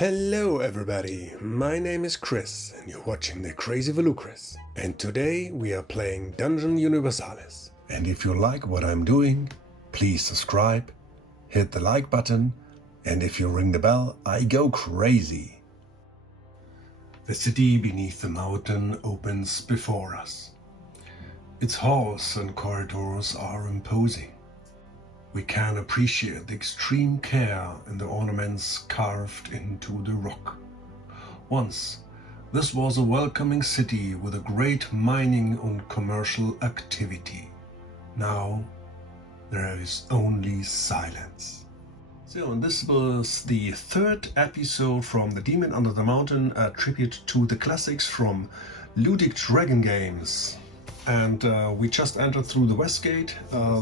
Hello everybody, my name is Chris and you're watching the Crazy Volucris. And today we are playing Dungeon Universalis. And if you like what I'm doing, please subscribe, hit the like button, and if you ring the bell, I go crazy. The city beneath the mountain opens before us. Its halls and corridors are imposing. We can appreciate the extreme care in the ornaments carved into the rock. Once, this was a welcoming city with a great mining and commercial activity. Now, there is only silence. So, and this was the third episode from The Demon Under the Mountain, a tribute to the classics from Ludic Dragon Games. And we just entered through the west gate.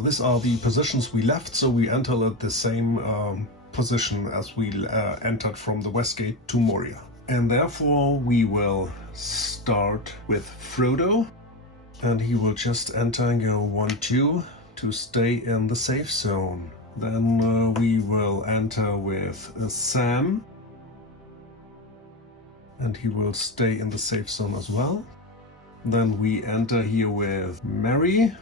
These are the positions we left, so we entered at the same position as we entered from the west gate to Moria. And therefore we will start with Frodo, and he will just enter and go 1-2 to stay in the safe zone. Then we will enter with Sam, and he will stay in the safe zone as well. Then we enter here with Mary.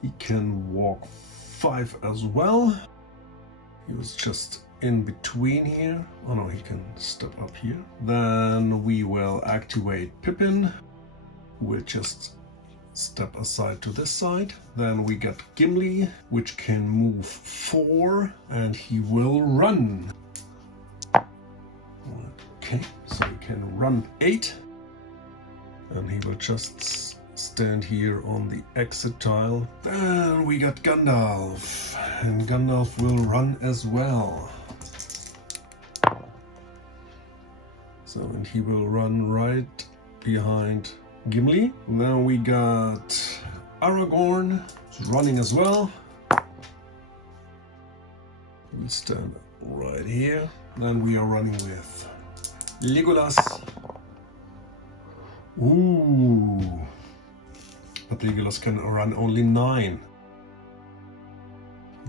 He can walk 5 as well. He was just in between here. Oh no, he can step up here. Then we will activate Pippin, who will just step aside to this side. Then we get Gimli, which can move 4 and he will run. Okay, so he can run 8. And he will just stand here on the exit tile. Then we got Gandalf, and Gandalf will run as well. So, and he will run right behind Gimli. Then we got Aragorn, who's running as well. We stand right here. Then we are running with Legolas. Ooh, but Legolas can run only 9.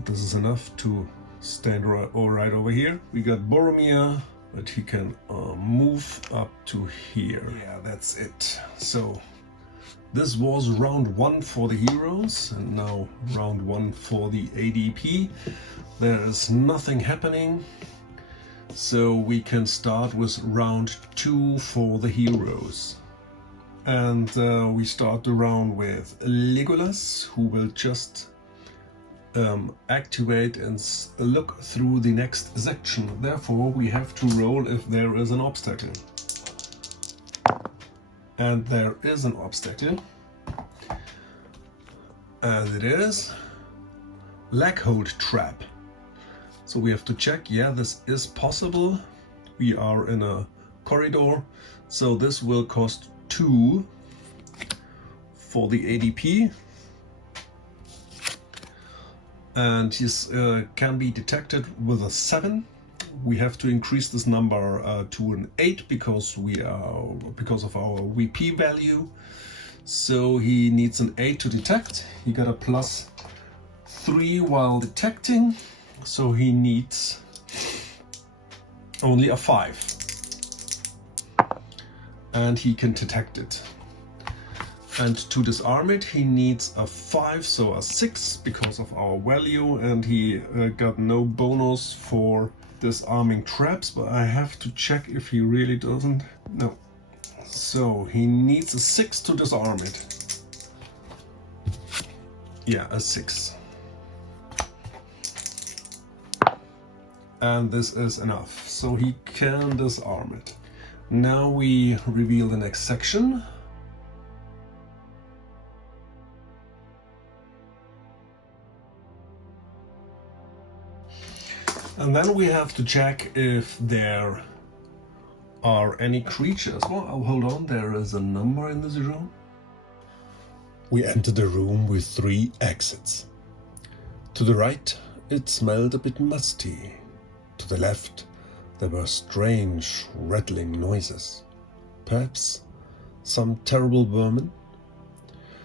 This is enough to stand right over here. We got Boromir, but he can move up to here. Yeah, that's it. So this was round 1 for the heroes, and now round 1 for the ADP. There is nothing happening, so we can start with round 2 for the heroes. And we start the round with Legolas, who will just activate and look through the next section. Therefore, we have to roll if there is an obstacle. And there is an obstacle. And it is Lackhold Trap. So we have to check, yeah, this is possible. We are in a corridor, so this will cost 2 for the ADP, and this can be detected with a 7. We have to increase this number to an 8 because of our VP value. So he needs an 8 to detect. He got a +3 while detecting, so he needs only a 5. And he can detect it. And to disarm it, he needs a 5, so a 6 because of our value, and he got no bonus for disarming traps, but I have to check if he really doesn't. No. So he needs a 6 to disarm it. Yeah, a 6. And this is enough, so he can disarm it. Now we reveal the next section. And then we have to check if there are any creatures. Well, oh, hold on, there is a number in this room. We entered the room with 3 exits. To the right, it smelled a bit musty. To the left, there were strange, rattling noises. Perhaps some terrible vermin?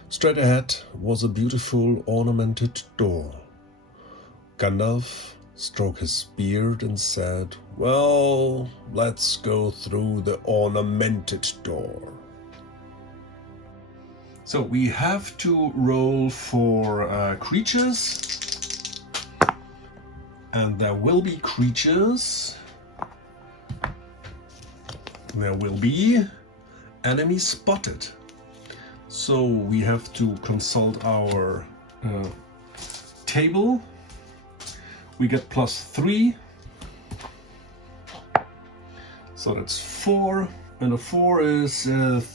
Straight ahead was a beautiful, ornamented door. Gandalf stroked his beard and said, "Well, let's go through the ornamented door." So we have to roll for creatures, and there will be creatures. There will be enemy spotted. So we have to consult our table. We get +3. So that's 4. And a 4 is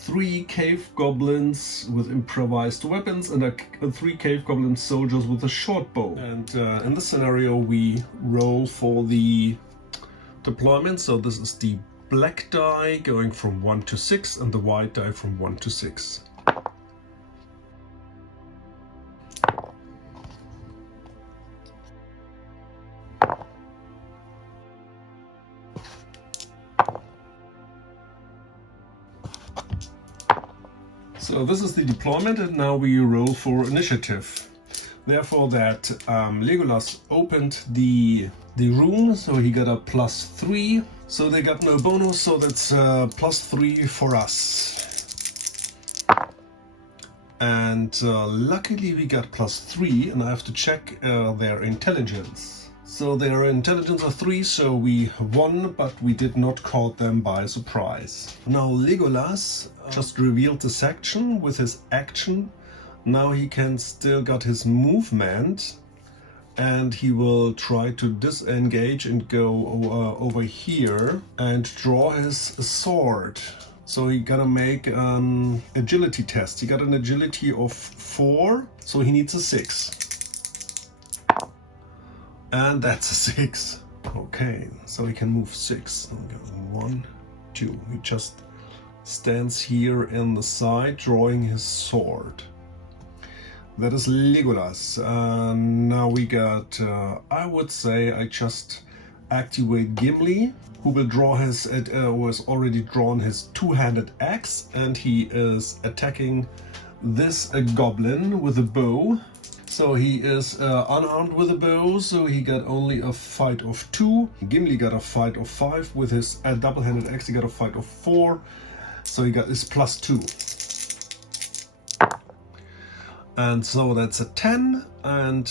3 cave goblins with improvised weapons and 3 cave goblin soldiers with a short bow. And in this scenario we roll for the deployment. So this is the black die going from 1 to 6 and the white die from 1 to 6. So this is the deployment, and now we roll for initiative. Therefore that Legolas opened the room, so he got a +3. So they got no bonus, so that's +3 for us. And luckily we got +3, and I have to check their intelligence. So their intelligence are 3, so we won, but we did not caught them by surprise. Now Legolas just revealed this section with his action. Now he can still got his movement, and he will try to disengage and go over here and draw his sword. So he gotta make an agility test. He got an agility of 4, so he needs a 6. And that's a 6. Okay, so he can move 6. 1, 2. He just stands here in the side drawing his sword. That is Legolas. Now we got, I would say I just activate Gimli, who will draw his, who has already drawn his two-handed axe, and he is attacking this goblin with a bow. So he is unarmed with a bow, so he got only a fight of 2. Gimli got a fight of 5 with his double-handed axe. He got a fight of 4, so he got his +2. And so that's a 10, and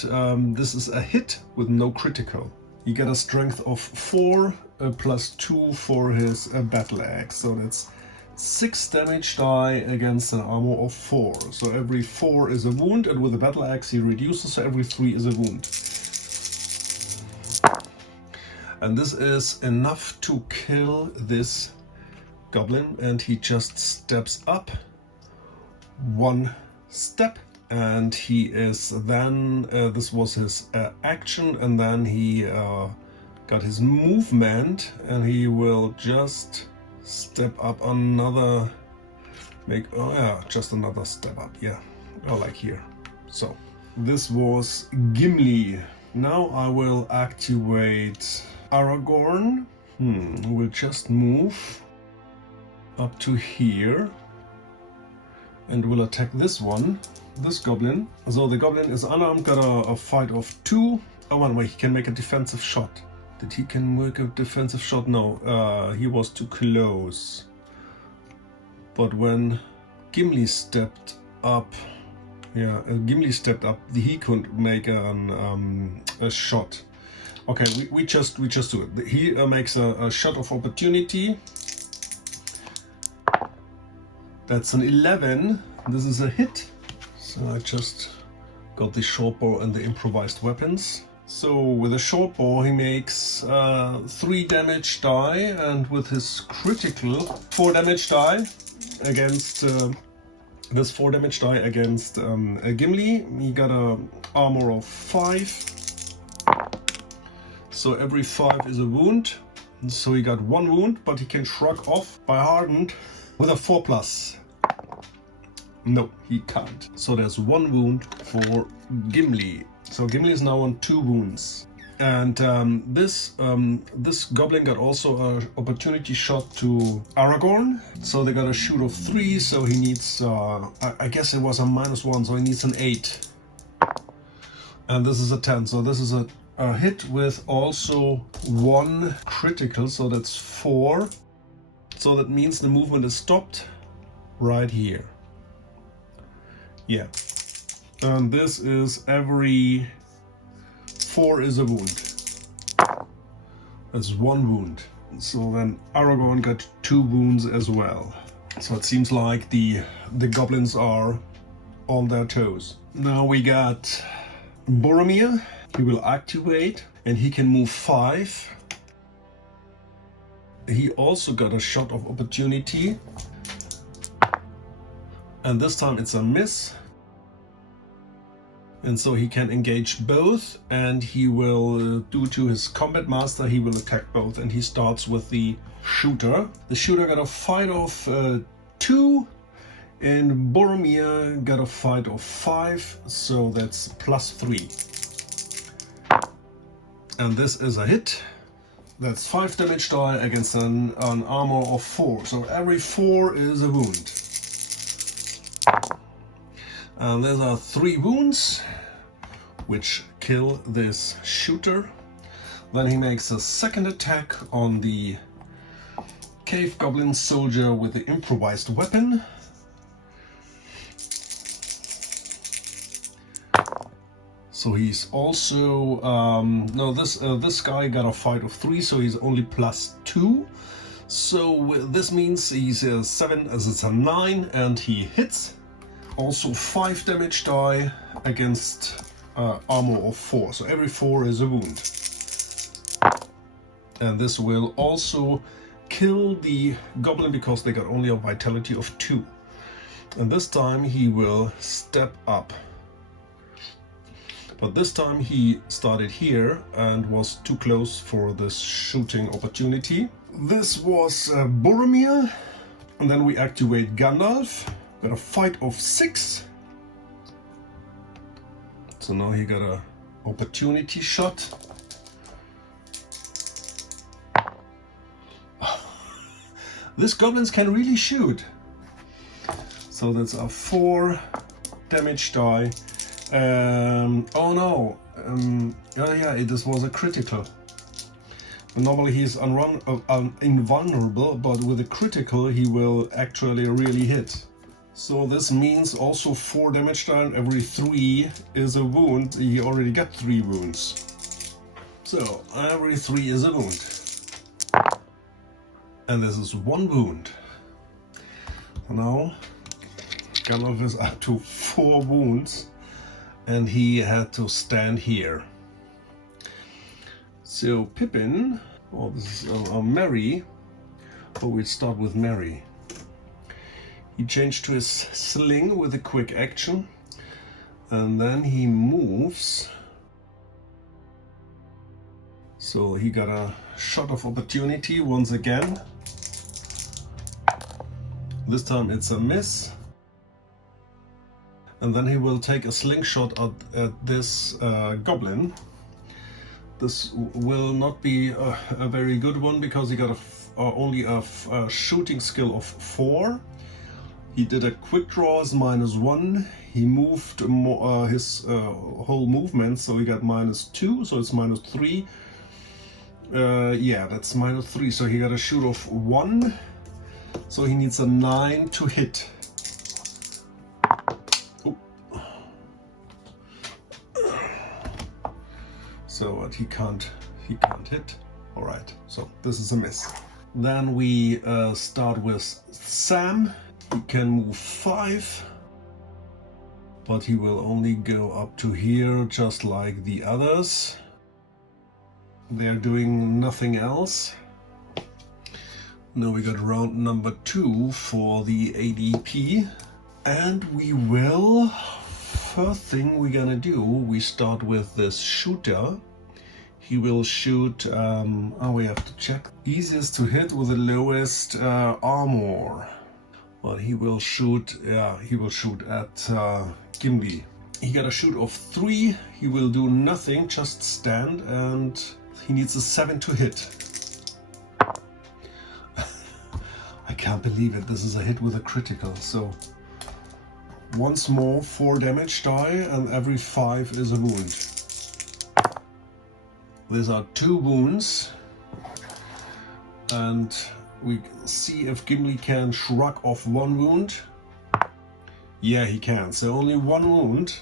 this is a hit with no critical. He got a strength of 4, +2 for his battle axe, so that's 6 damage die against an armor of 4. So every 4 is a wound, and with the battle axe he reduces, so every 3 is a wound. And this is enough to kill this goblin, and he just steps up 1 step. And he is then, this was his action, and then he got his movement, and he will just step up another, just another step up, yeah, like here. So this was Gimli. Now I will activate Aragorn. We'll just move up to here and will attack this one. This goblin. So the goblin is unarmed, got a fight of 2. Oh, one way, he can make a defensive shot. Did he can make a defensive shot? No, he was too close. But when Gimli stepped up, Gimli stepped up, he couldn't make a shot. Okay, we just do it. He makes a shot of opportunity. That's an 11. This is a hit. So I just got the short bow and the improvised weapons. So with a short bow he makes 3 damage die, and with his critical 4 damage die against this 4 damage die against Gimli. He got a armor of 5. So every 5 is a wound. So he got 1 wound, but he can shrug off by hardened with a 4+. No, he can't. So there's 1 wound for Gimli. So Gimli is now on 2 wounds. And this goblin got also an opportunity shot to Aragorn. So they got a shoot of 3, so he needs, I guess it was a -1, so he needs an 8. And this is a 10, so this is a a hit with also 1 critical, so that's 4. So that means the movement is stopped right here. Yeah. And this is every 4 is a wound. That's 1 wound. So then Aragorn got 2 wounds as well. So it seems like the goblins are on their toes. Now we got Boromir. He will activate and he can move 5. He also got a shot of opportunity. And this time it's a miss. And so he can engage both, and he will, due to his combat master, he will attack both. And he starts with the shooter. The shooter got a fight of 2, and Boromir got a fight of 5, so that's +3. And this is a hit. That's 5 damage die against an armor of 4. So every 4 is a wound. And there are 3 wounds, which kill this shooter. Then he makes a second attack on the cave goblin soldier with the improvised weapon. So he's also this guy got a fight of 3, so he's only +2. So this means he's a 7, as it's a 9, and he hits. Also 5 damage die against armor of 4. So every 4 is a wound. And this will also kill the goblin because they got only a vitality of 2. And this time he will step up. But this time he started here and was too close for this shooting opportunity. This was Boromir. And then we activate Gandalf. Got a fight of 6. So now he got a opportunity shot. This goblins can really shoot. So that's a 4 damage die. Oh no. This was a critical. Normally he's invulnerable, but with a critical he will actually really hit. So this means also 4 damage die, and every 3 is a wound. He already got 3 wounds. So every 3 is a wound. And this is 1 wound. Now Gandalf is up to 4 wounds, and he had to stand here. So Pippin, this is Merry. We'll start with Merry. He changed to his sling with a quick action, and then he moves. So he got a shot of opportunity once again. This time it's a miss. And then he will take a slingshot at this goblin. This will not be a very good one because he got only a shooting skill of 4. He did a quick draw as -1. He moved his whole movement, so he got -2, so it's -3. That's -3, so he got a shoot of 1. So he needs a 9 to hit. Oh. So he can't hit. All right, so this is a miss. Then we start with Sam. He can move 5, but he will only go up to here, just like the others. They're doing nothing else. Now we got round number 2 for the ADP. And we will, first thing we're gonna do, we start with this shooter. He will shoot, we have to check. Easiest to hit with the lowest armor. Well, he will shoot at Gimli. He got a shoot of 3. He will do nothing, just stand, and he needs a 7 to hit. I can't believe it. This is a hit with a critical. So once more, 4 damage die, and every 5 is a wound. These are 2 wounds. And we see if Gimli can shrug off 1 wound. Yeah, he can. So only 1 wound.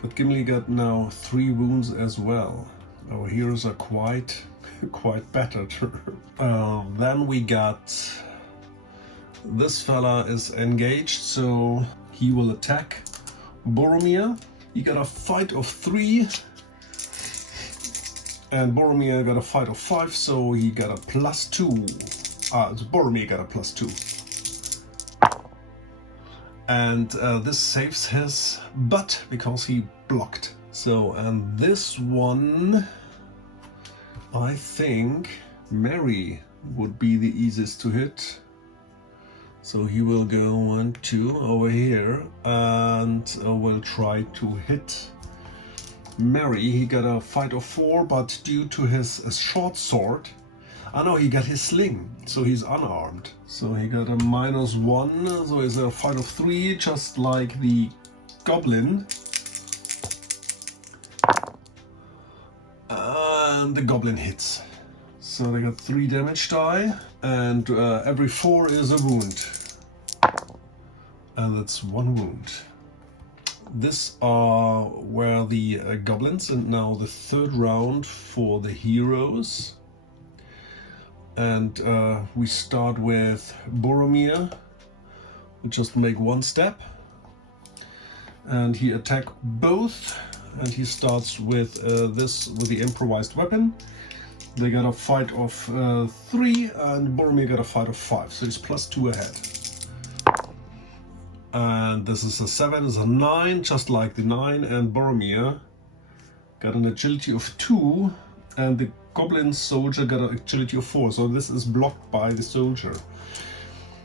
But Gimli got now 3 wounds as well. Our heroes are quite battered. Then we got this fella is engaged, so he will attack Boromir. He got a fight of 3. And Boromir got a fight of 5, so he got a +2. Boromir got a +2. And this saves his butt because he blocked. So, and this one, I think Merry would be the easiest to hit. So he will go 1, 2 over here and will try to hit Merry. He got a fight of 4, but due to his short sword, he got his sling, so he's unarmed. So he got a -1, so it's a fight of 3, just like the goblin. And the goblin hits. So they got 3 damage die, and every 4 is a wound. And that's 1 wound. This were the goblins, and now the 3rd round for the heroes. And we start with Boromir, who just make 1 step. And he attack both, and he starts with this with the improvised weapon. They got a fight of 3, and Boromir got a fight of 5, so he's +2 ahead. And this is a 7, is a 9, just like the 9, and Boromir got an agility of 2, and the goblin soldier got an agility of 4, so this is blocked by the soldier.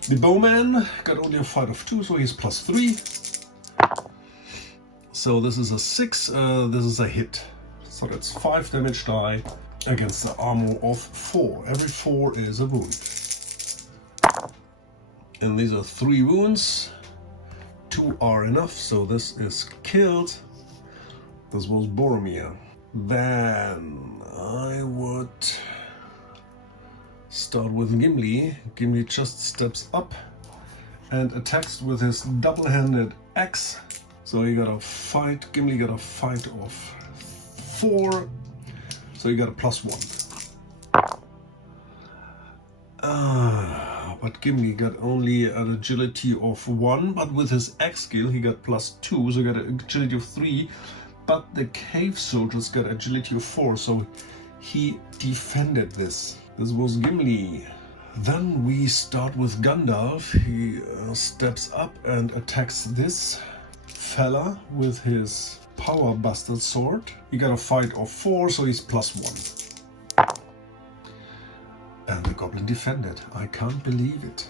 The bowman got only a fight of 2, so he's +3. So this is a 6, this is a hit. So that's 5 damage die against the armor of 4. Every 4 is a wound. And these are 3 wounds. 2 are enough, so this is killed. This was Boromir. Then I would start with Gimli. Gimli just steps up and attacks with his double-handed axe. So he got a fight. Gimli got a fight of 4. So he got a +1. But Gimli got only an agility of 1, but with his axe skill he got +2, so he got an agility of 3. But the cave soldiers got agility of 4, so he defended this. This was Gimli. Then we start with Gandalf. He steps up and attacks this fella with his power bastard sword. He got a fight of 4, so he's +1. And the goblin defended. I can't believe it.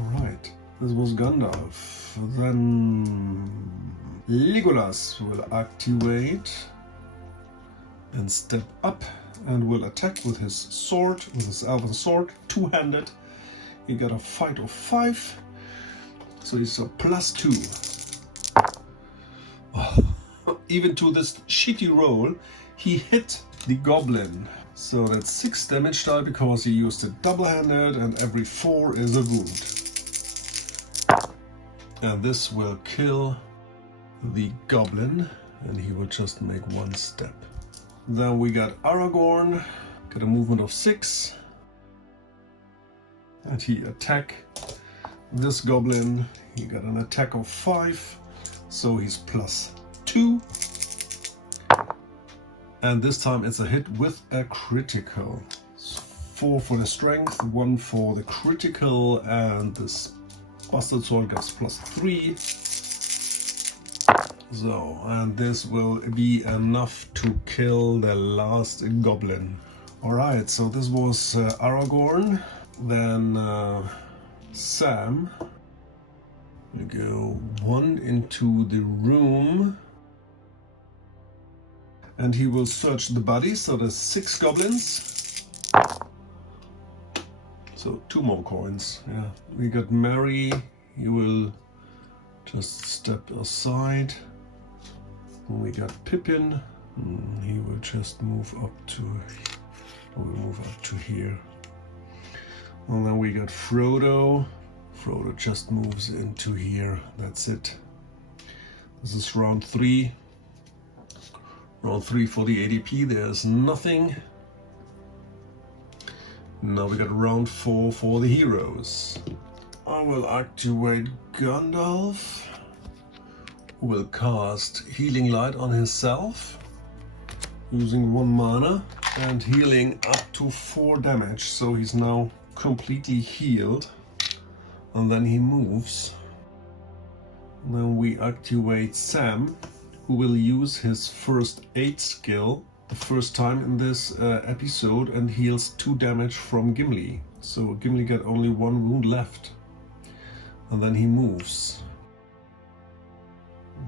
Alright, this was Gandalf. Then Legolas will activate and step up and will attack with his sword, with his elven sword, 2-handed. He got a fight of 5, so he's a +2. Even to this shitty roll, he hit the goblin. So that's 6 damage die because he used it double-handed, and every 4 is a wound. And this will kill the goblin, and he will just make 1 step. Then we got Aragorn, got a movement of 6. And he attack this goblin. He got an attack of 5, so he's +2. And this time it's a hit with a critical. 4 for the strength, 1 for the critical, and this bastard sword gets +3. So, and this will be enough to kill the last goblin. Alright, so this was Aragorn. Then Sam will go 1 into the room. And he will search the body, so there's 6 goblins. So 2 more coins, yeah. We got Merry, he will just step aside. And we got Pippin, He will just move up to, here. And then we got Frodo. Frodo just moves into here. That's it. This is round 3. Round 3 for the ADP. There's nothing. Now we got round 4 for the heroes. I will activate Gandalf, who will cast Healing Light on himself, using 1 mana and healing up to 4 damage. So he's now completely healed. And then he moves. And then we activate Sam, who will use his first aid skill the first time in this episode and heals 2 damage from Gimli. So Gimli got only 1 wound left. And then he moves.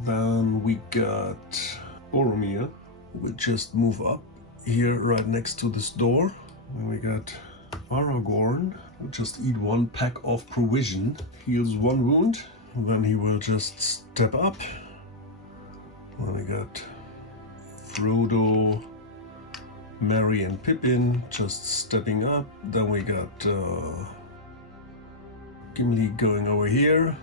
Then we got Boromir, who will just move up here right next to this door. Then we got Aragorn, who will just eat 1 pack of provision, heals 1 wound. And then he will just step up. Then we got Frodo, Merry and Pippin just stepping up. Then we got Gimli going over here.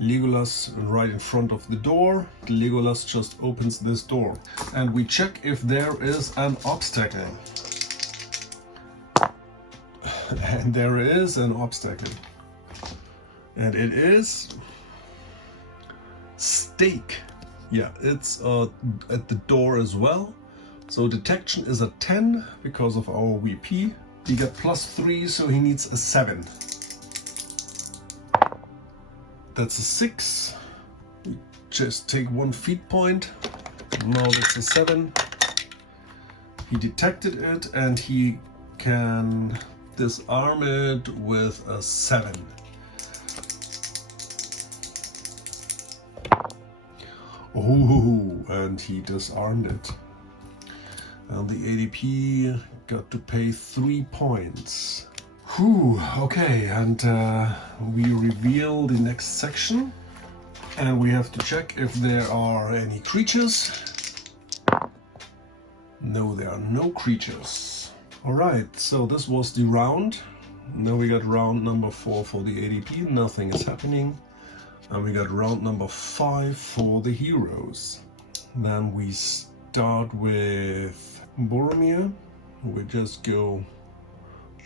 Legolas right in front of the door. Legolas just opens this door. And we check if there is an obstacle. And there is an obstacle. And it is stake. Yeah, it's at the door as well. So detection is a 10 because of our VP. He got +3, so he needs a 7. That's a 6. We just take 1 feat point. Now that's a 7. He detected it and he can disarm it with a 7. Oh, and he disarmed it. And the ADP got to pay 3 points. Whew, okay, and we reveal the next section. And we have to check if there are any creatures. No, there are no creatures. Alright, so this was the round. Now we got round number 4 for the ADP. Nothing is happening. And we got round number 5 for the heroes. Then we start with Boromir. We just go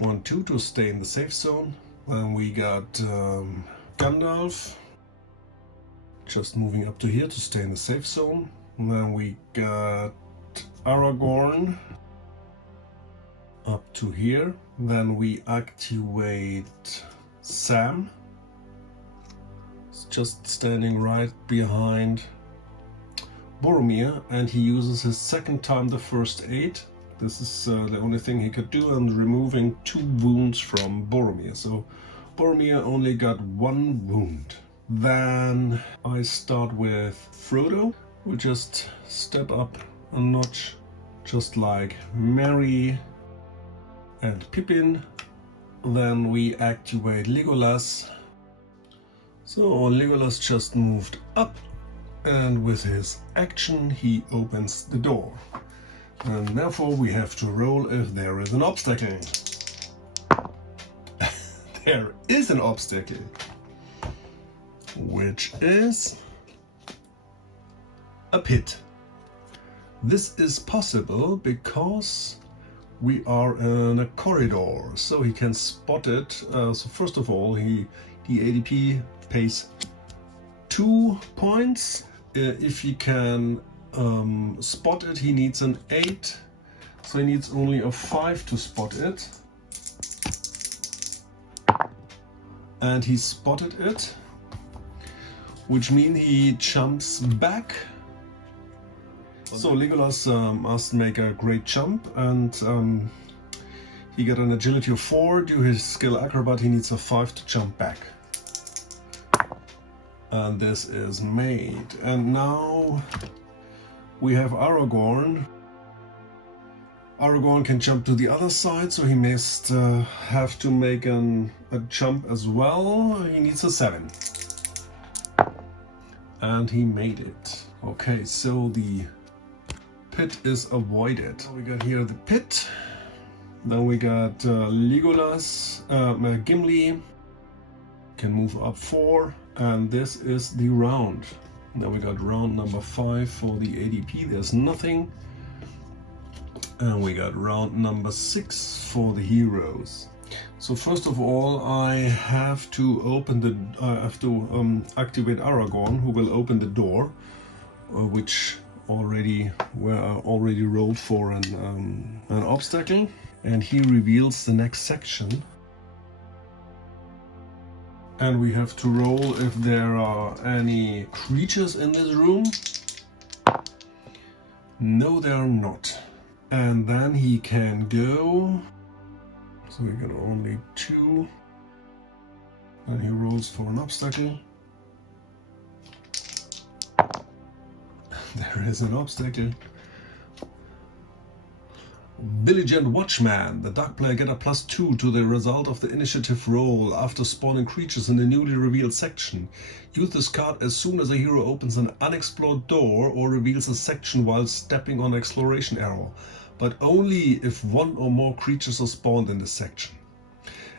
1-2 to stay in the safe zone. Then we got Gandalf, just moving up to here to stay in the safe zone. And then we got Aragorn up to here. Then we activate Sam. Just standing right behind Boromir, and he uses his second time the first aid. This is the only thing he could do, and removing 2 wounds from Boromir. So Boromir only got 1 wound. Then I start with Frodo. We just step up a notch, just like Merry and Pippin. Then we activate Legolas. So Legolas just moved up, and with his action he opens the door. And therefore we have to roll if there is an obstacle. There is an obstacle, which is a pit. This is possible because we are in a corridor, so he can spot it. So first of all, the ADP pays 2 points. If he can spot it, he needs an 8, so he needs only a 5 to spot it. And he spotted it, which means he jumps back. So Legolas must make a great jump, and he got an agility of 4. Due to his skill acrobat, he needs a 5 to jump back. And this is made. And now we have Aragorn. Aragorn can jump to the other side, so he must have to make a jump as well. He needs a 7. And he made it. Okay, so the pit is avoided. We got here the pit. Then we got Legolas, Gimli can move up 4, and this is the round. Then we got round number 5 for the ADP. There's nothing. And we got round number 6 for the heroes. So first of all, I have to open the. I have to activate Aragorn, who will open the door, which already rolled for an obstacle, and he reveals the next section. And we have to roll if there are any creatures in this room. No, there are not. And then he can go. So we got only 2. And he rolls for an obstacle. There is an obstacle. Village and Watchman. The Dark player get a +2 to the result of the initiative roll after spawning creatures in the newly revealed section. Use this card as soon as a hero opens an unexplored door or reveals a section while stepping on an exploration arrow, but only if 1 or more creatures are spawned in this section.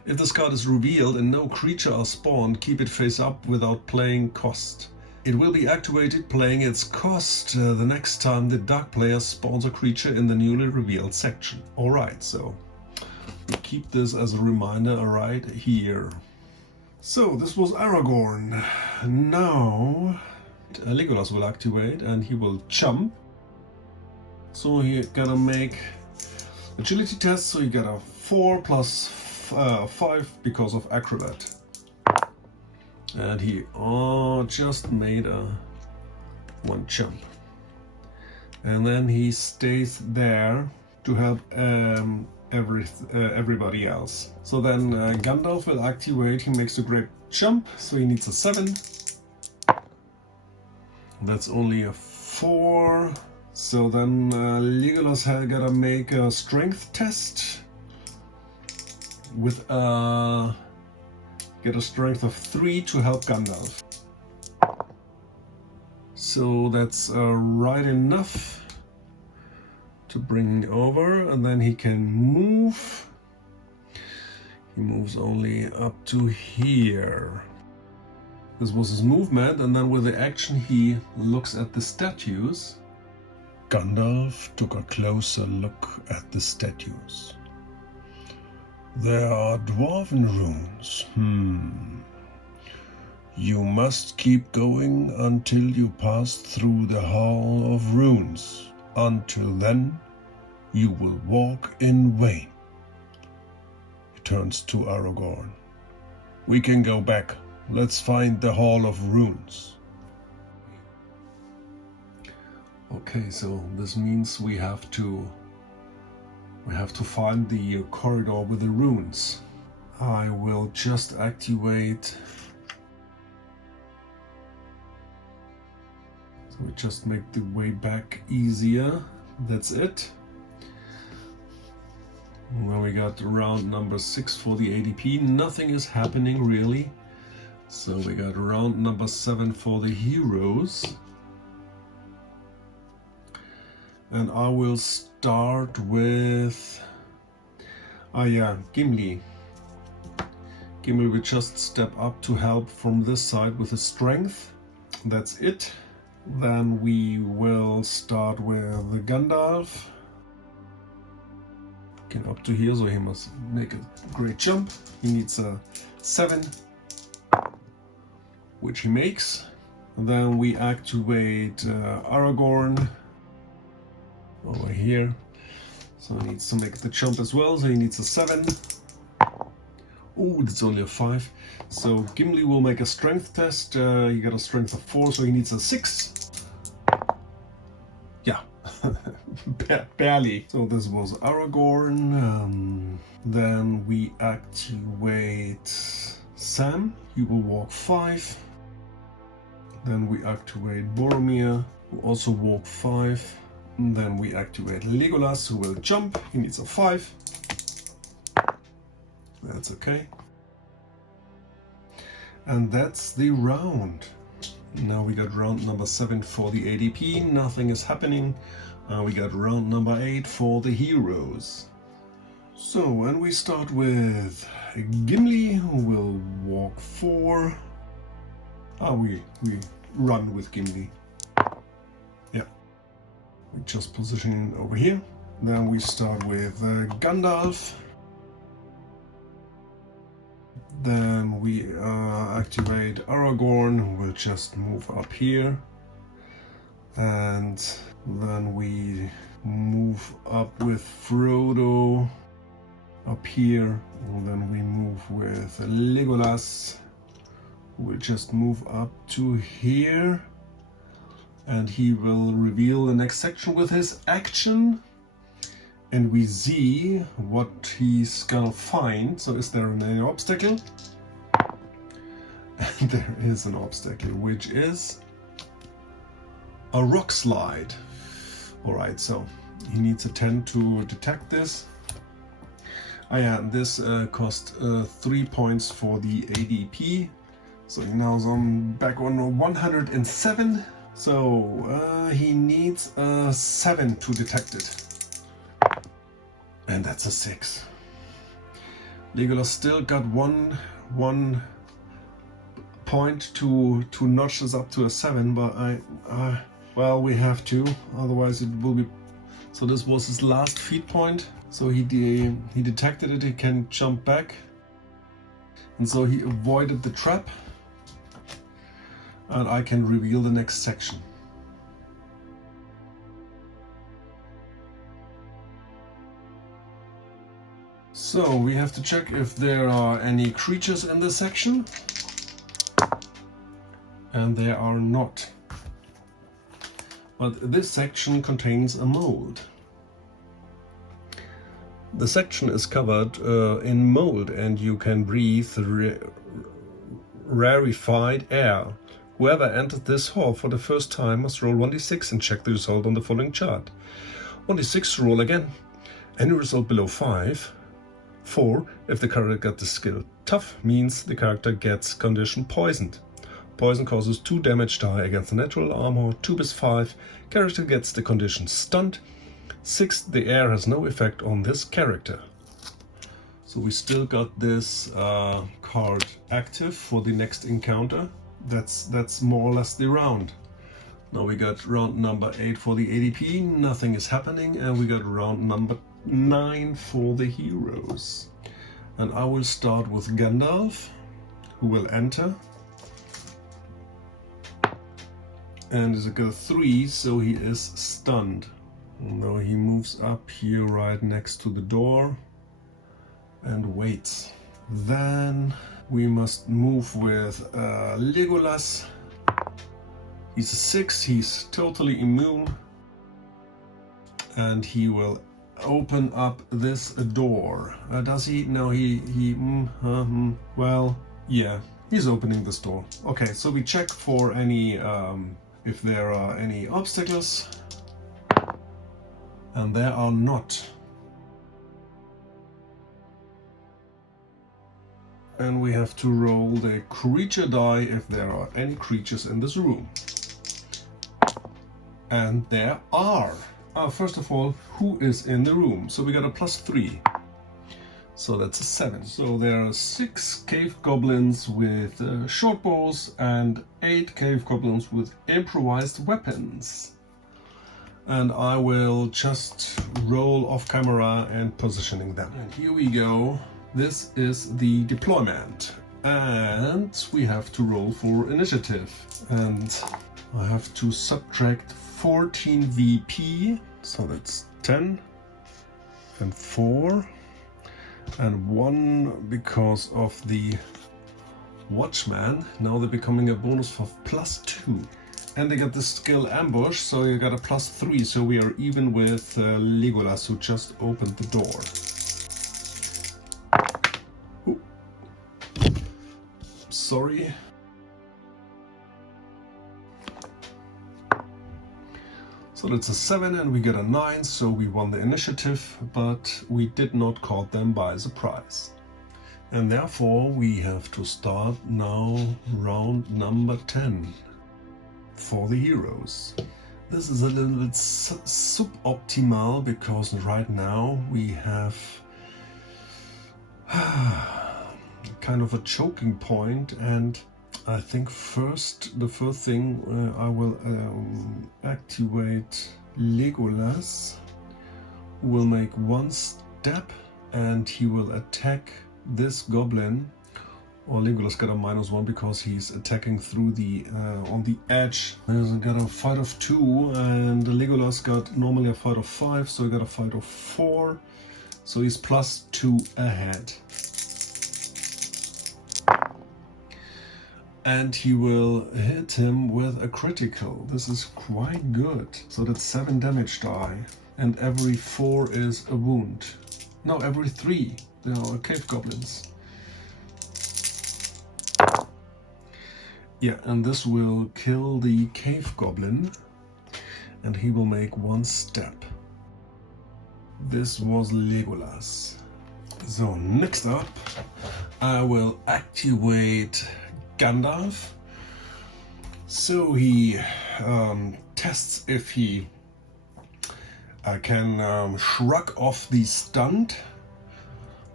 If this card is revealed and no creature are spawned, keep it face up without playing cost. It will be activated playing its cost the next time the Dark player spawns a creature in the newly revealed section. Alright, so we keep this as a reminder right here. So this was Aragorn. Now Legolas will activate and he will jump. So he gotta make agility test, so you get a 4 plus 5 because of acrobat. And he just made a 1 jump. And then he stays there to help everybody else. So then Gandalf will activate, he makes a great jump, so he needs a 7. That's only a 4. So then Legolas gotta make a strength test with get a strength of 3 to help Gandalf. So that's right enough to bring him over, and then he can move. He moves only up to here. This was his movement, and then with the action he looks at the statues. Gandalf took a closer look at the statues. There are dwarven runes. You must keep going until you pass through the Hall of Runes. Until then, you will walk in vain. He turns to Aragorn. We can go back. Let's find the Hall of Runes. Okay, so this means we have to find the corridor with the runes. I will just activate. So we just make the way back easier. That's it. Well, we got round number 6 for the ADP. Nothing is happening really. So we got round number 7 for the heroes. And I will start with, Gimli. Gimli will just step up to help from this side with his strength. That's it. Then we will start with the Gandalf. Get up to here, so he must make a great jump. He needs a 7, which he makes. And then we activate Aragorn over here. So he needs to make the jump as well, so he needs a 7. Oh, that's only a 5. So Gimli will make a strength test. He got a strength of 4, so he needs a 6. Yeah, barely. So this was Aragorn. Then we activate Sam. He will walk 5. Then we activate Boromir, who also walk 5. And then we activate Legolas, who will jump. He needs a 5. That's okay. And that's the round. Now we got round number 7 for the ADP, nothing is happening. We got round number 8 for the heroes. So when we start with Gimli, who will walk 4. We run with Gimli. Yeah, we just position over here. Then we start with Gandalf. Then we activate Aragorn, who will just move up here. And then we move up with Frodo up here. And then we move with Legolas, who will just move up to here. And he will reveal the next section with his action. And we see what he's gonna find. So is there any obstacle? And there is an obstacle, which is a rock slide. Alright, so he needs a 10 to detect this. Yeah, this cost 3 points for the ADP. So now I'm back on 107. So he needs a 7 to detect it. And that's a 6. Legolas still got one point to notch this up to a 7, but well, we have to, otherwise it will be. So this was his last feat point. So he detected it. He can jump back, and so he avoided the trap. And I can reveal the next section. So we have to check if there are any creatures in this section, and there are not. But this section contains a mold. The section is covered in mold, and you can breathe rarefied air. Whoever entered this hall for the first time must roll 1d6 and check the result on the following chart. 1d6 roll again. Any result below 5. 4. If the character got the skill tough, means the character gets condition poisoned. Poison causes 2 damage die against the natural armor. 2 bis 5. Character gets the condition stunned. 6. The air has no effect on this character. So we still got this card active for the next encounter. That's more or less the round. Now we got round number 8 for the ADP, nothing is happening, and we got round number 9 for the heroes. And I will start with Gandalf, who will enter. And is a good 3, so he is stunned. Now he moves up here right next to the door and waits. Then we must move with Legolas. He's a 6, he's totally immune. And he will open up this door. Does he? No, well, yeah, he's opening this door. Okay, so we check for any, if there are any obstacles. And there are not. And we have to roll the creature die if there are any creatures in this room. And there are. First of all, who is in the room? So we got a +3. So that's a 7. So there are 6 cave goblins with short bows and 8 cave goblins with improvised weapons. And I will just roll off camera and positioning them. And here we go. This is the deployment. And we have to roll for initiative. And I have to subtract 14 VP. So that's 10 and 4 and 1 because of the Watchman. Now they're becoming a bonus for +2. And they got the skill ambush, so you got a +3, so we are even with Legolas, who just opened the door. Ooh. Sorry. So that's a 7 and we got a 9, so we won the initiative, but we did not caught them by surprise. And therefore we have to start now round number 10. for the heroes. This is a little bit suboptimal because right now we have kind of a choking point, and I think the first thing I will activate Legolas, who will make one step and he will attack this goblin. Or Legolas got a -1 because he's attacking through the on the edge. He's got a fight of 2, and Legolas got normally a fight of 5, so he got a fight of 4. So he's +2 ahead. And he will hit him with a critical. This is quite good. So that's 7 damage die, and every 4 is a wound. No, every 3. They are cave goblins. Yeah, and this will kill the cave goblin, and he will make 1 step. This was Legolas. So next up, I will activate Gandalf. So he tests if he can shrug off the stunt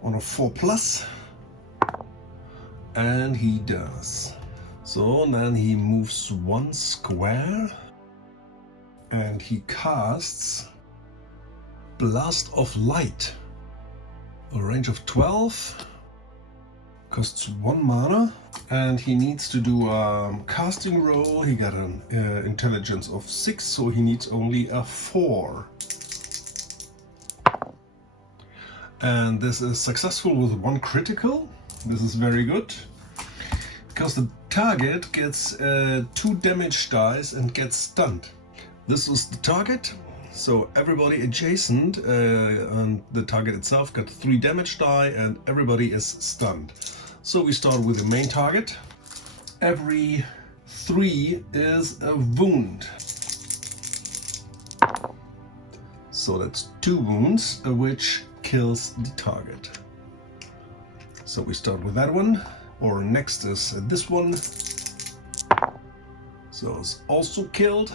on a 4+, and he does. So then he moves 1 square and he casts Blast of Light. A range of 12, costs 1 mana, and he needs to do a casting roll. He got an intelligence of 6, so he needs only a 4. And this is successful with 1 critical. This is very good, because the target gets 2 damage dice and gets stunned. This was the target, so everybody adjacent and the target itself got 3 damage die, and everybody is stunned. So we start with the main target. Every 3 is a wound. So that's 2 wounds, which kills the target. So we start with that one. Or next is this one. So it's also killed.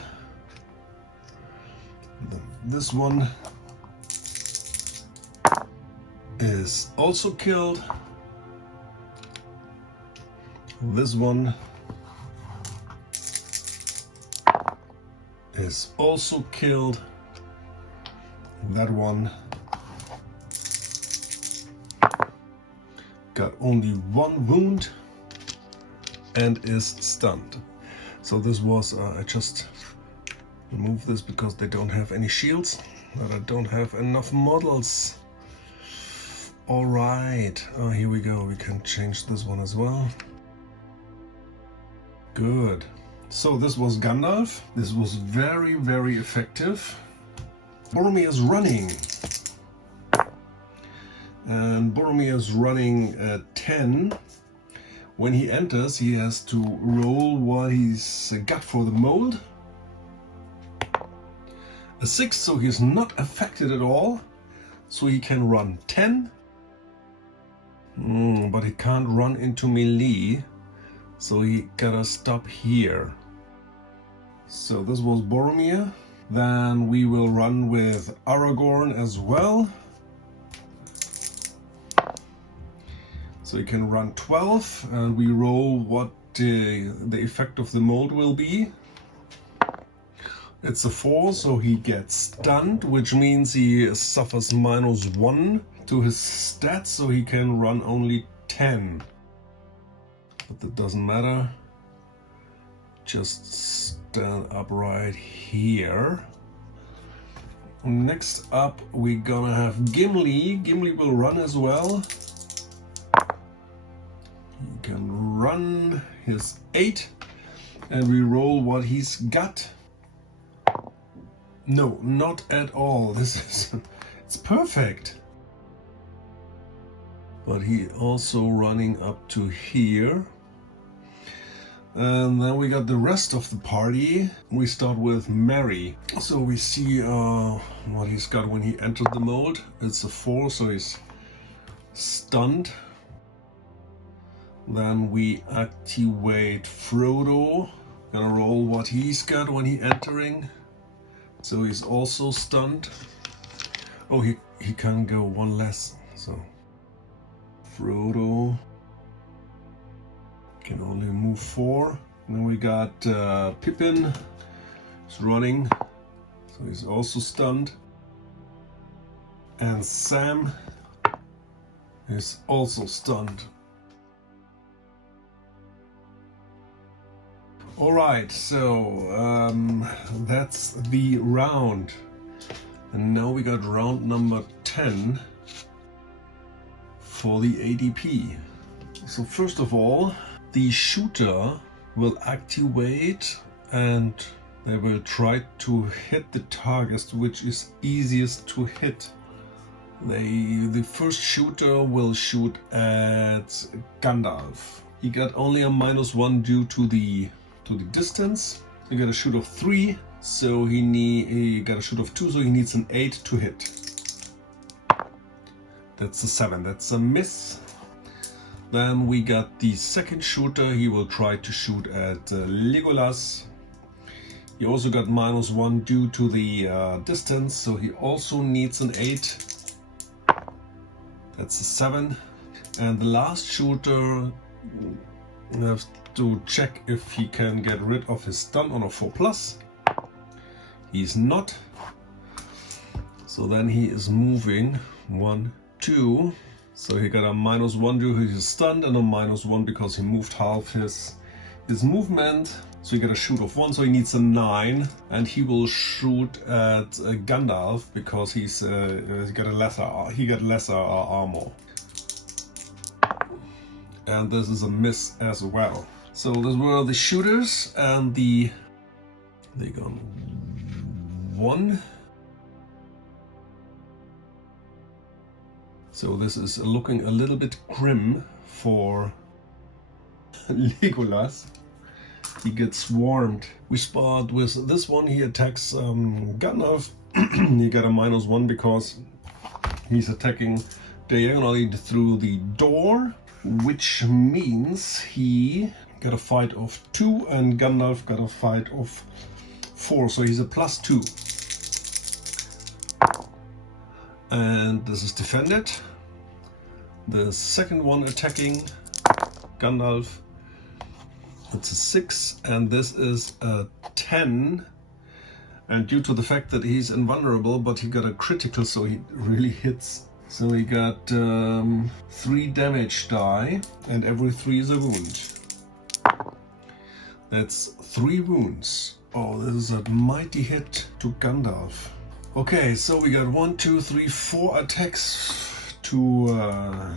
This one is also killed. This one is also killed. That one got only 1 wound and is stunned. So this was, I just remove this because they don't have any shields, but I don't have enough models. Alright, here we go, we can change this one as well. Good. So this was Gandalf. This was very, very effective. Boromir is running. And Boromir is running at 10. When he enters, he has to roll what he's got for the mold. A 6, so he's not affected at all. So he can run 10. But he can't run into melee. So he gotta stop here. So this was Boromir. Then we will run with Aragorn as well. So you can run 12, and we roll what the effect of the mold will be. It's a 4, so he gets stunned, which means he suffers -1 to his stats, so he can run only 10. But that doesn't matter. Just stand up right here. Next up, we're gonna have Gimli. Gimli will run as well. He can run his 8, and we roll what he's got. No, not at all. This is, it's perfect. But he also running up to here. And then we got the rest of the party. We start with Merry. So we see what he's got when he entered the mold. It's a 4, so he's stunned. Then we activate Frodo. Gonna roll what he's got when he entering. So he's also stunned. Oh, he can go one less. So Frodo can only move 4. And then we got Pippin. He's running. So he's also stunned. And Sam is also stunned. Alright, so that's the round. And now we got round number 10 for the ADP. So first of all, the shooter will activate and they will try to hit the target which is easiest to hit. The first shooter will shoot at Gandalf. He got only a -1 due to the distance. He got a shoot of 3, so he got a shoot of 2, so he needs an 8 to hit. That's a 7. That's a miss. Then we got the second shooter. He will try to shoot at Legolas. He also got -1 due to the distance, so he also needs an 8. That's a 7. And the last shooter, we have to check if he can get rid of his stun on a 4+. He's not. So then he is moving 1, 2. So he got a -1 due to his stun and a -1 because he moved half his movement. So he got a shoot of 1, so he needs a 9, and he will shoot at Gandalf because he got lesser armor. And this is a miss as well. So those were the shooters, and they got 1. So this is looking a little bit grim for Legolas. He gets swarmed. We start with this one. He attacks Gandalf. He got a -1 because he's attacking diagonally through the door, which means he got a fight of 2 and Gandalf got a fight of 4, so he's a +2. And this is defended. The second one attacking Gandalf, it's a 6, and this is a 10. And due to the fact that he's invulnerable, but he got a critical, so he really hits. So he got 3 damage die, and every 3 is a wound. That's 3 wounds. Oh, this is a mighty hit to Gandalf. Okay, so we got 1, 2, 3, 4 attacks to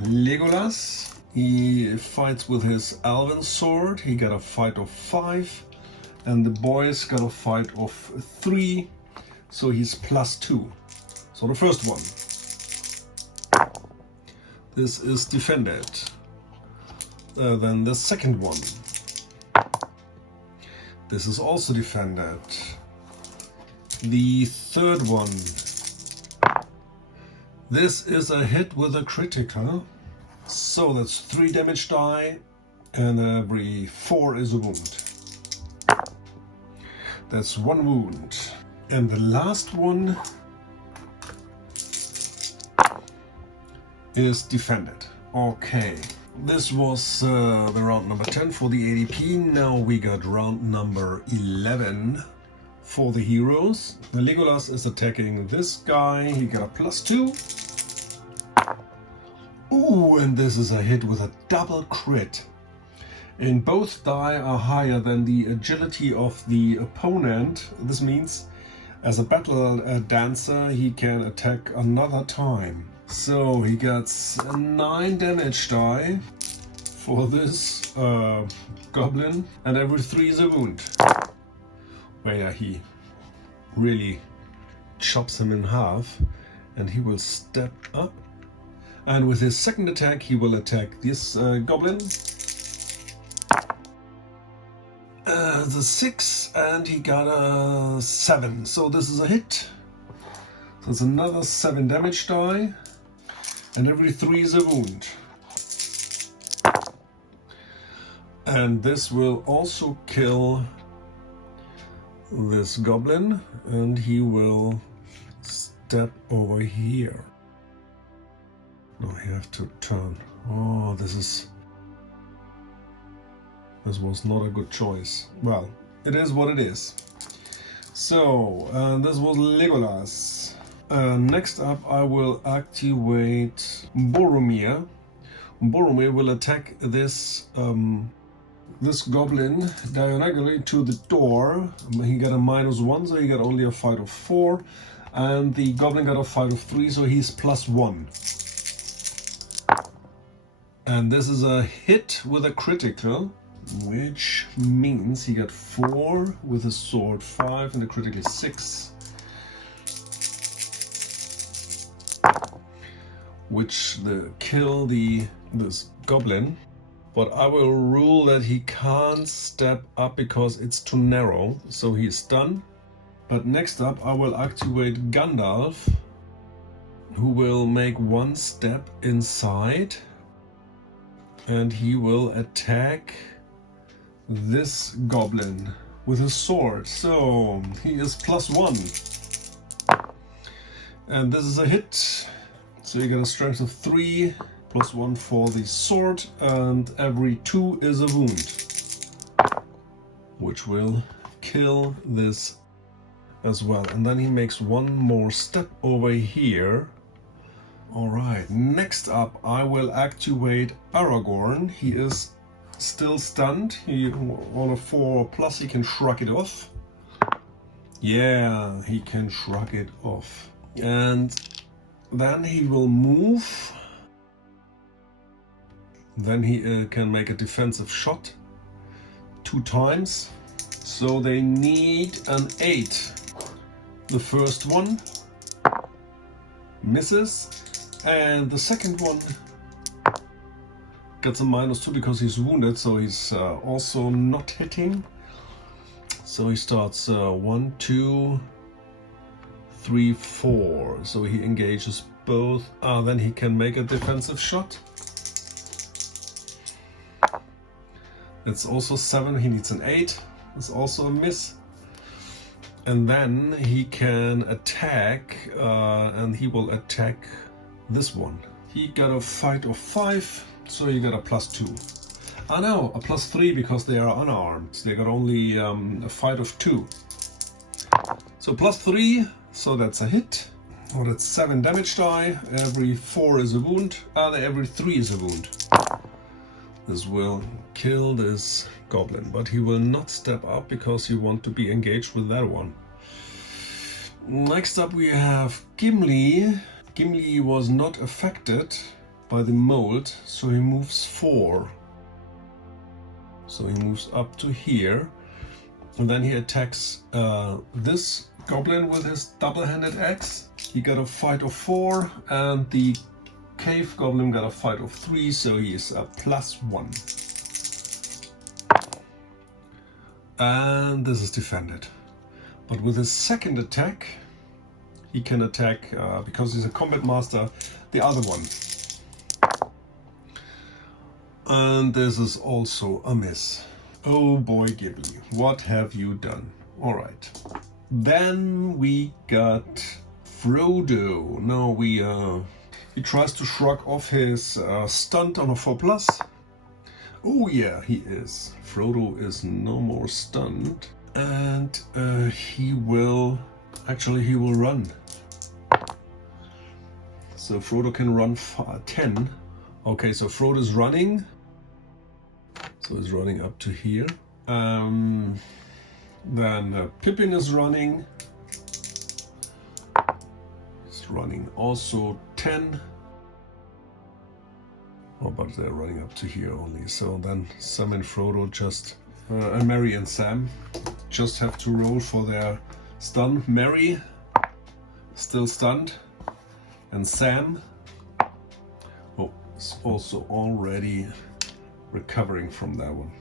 Legolas. He fights with his elven sword. He got a fight of 5, and the boys got a fight of 3, so he's +2. So the first one. This is defended. Then the second one. This is also defended. The third one. This is a hit with a critical. So that's 3 damage die, and every 4 is a wound. That's 1 wound. And the last one is defended. Okay, this was the round number 10 for the ADP. Now we got round number 11 for the heroes. The Legolas is attacking this guy. He got a +2. Ooh, and this is a hit with a double crit. And both die are higher than the agility of the opponent. This means as a battle dancer, he can attack another time. So he gets 9 damage die for this goblin, and every 3 is a wound. Where he really chops him in half, and he will step up. And with his second attack, he will attack this goblin. The 6, and he got a 7. So this is a hit. So it's another 7 damage die, and every 3 is a wound. And this will also kill this goblin, and he will step over here. Now you have to turn. Oh, this was not a good choice. Well, it is what it is. So, this was Legolas. Next up, I will activate Boromir. Boromir will attack this this goblin diagonally to the door. He got a -1, so he got only a fight of 4. And the goblin got a fight of 3, so he's +1. And this is a hit with a critical, which means he got 4 with a sword, 5, and a critical 6. Which kill this goblin. But I will rule that he can't step up because it's too narrow, so he's done. But next up I will activate Gandalf, who will make 1 step inside, and he will attack this goblin with his sword. So he is +1. And this is a hit. So you get a strength of 3, +1 for the sword, and every 2 is a wound, which will kill this as well. And then he makes 1 more step over here. Alright, next up I will activate Aragorn. He is still stunned. On a 4+, he can shrug it off. Yeah, he can shrug it off. And then he will move. Then he can make a defensive shot 2 times. So they need an 8. The first one misses, and the second one gets a -2 because he's wounded, so he's also not hitting. So he starts 1, 2, 3, 4. So he engages both. Then he can make a defensive shot. It's also 7. He needs an 8. It's also a miss. And then he can attack, and he will attack this one. He got a fight of 5, so he got a +2. No, a +3 because they are unarmed. They got only a fight of 2. So +3, so that's a hit. Oh, that's 7 damage die. Every 4 is a wound. Every 3 is a wound. This will kill this goblin, but he will not step up because he wants to be engaged with that one. Next up we have Gimli. Gimli was not affected by the mold, so he moves 4. So he moves up to here, and then he attacks this goblin with his double-handed axe. He got a fight of 4, and the cave goblin got a fight of 3, so he is a +1. And this is defended. But with his second attack, he can attack, because he's a combat master, the other one. And this is also a miss. Oh boy, Ghibli, what have you done? Alright. Then we got Frodo. Now he tries to shrug off his stunt on a 4+. Oh yeah, he is. Frodo is no more stunned. And he will run. So Frodo can run 10. Okay, so Frodo's running. So he's running up to here. Then Pippin is running. He's running also 10. Oh, but they're running up to here only. So then Sam and Frodo and Merry and Sam just have to roll for their stun. Merry still stunned, and Sam is also already recovering from that one.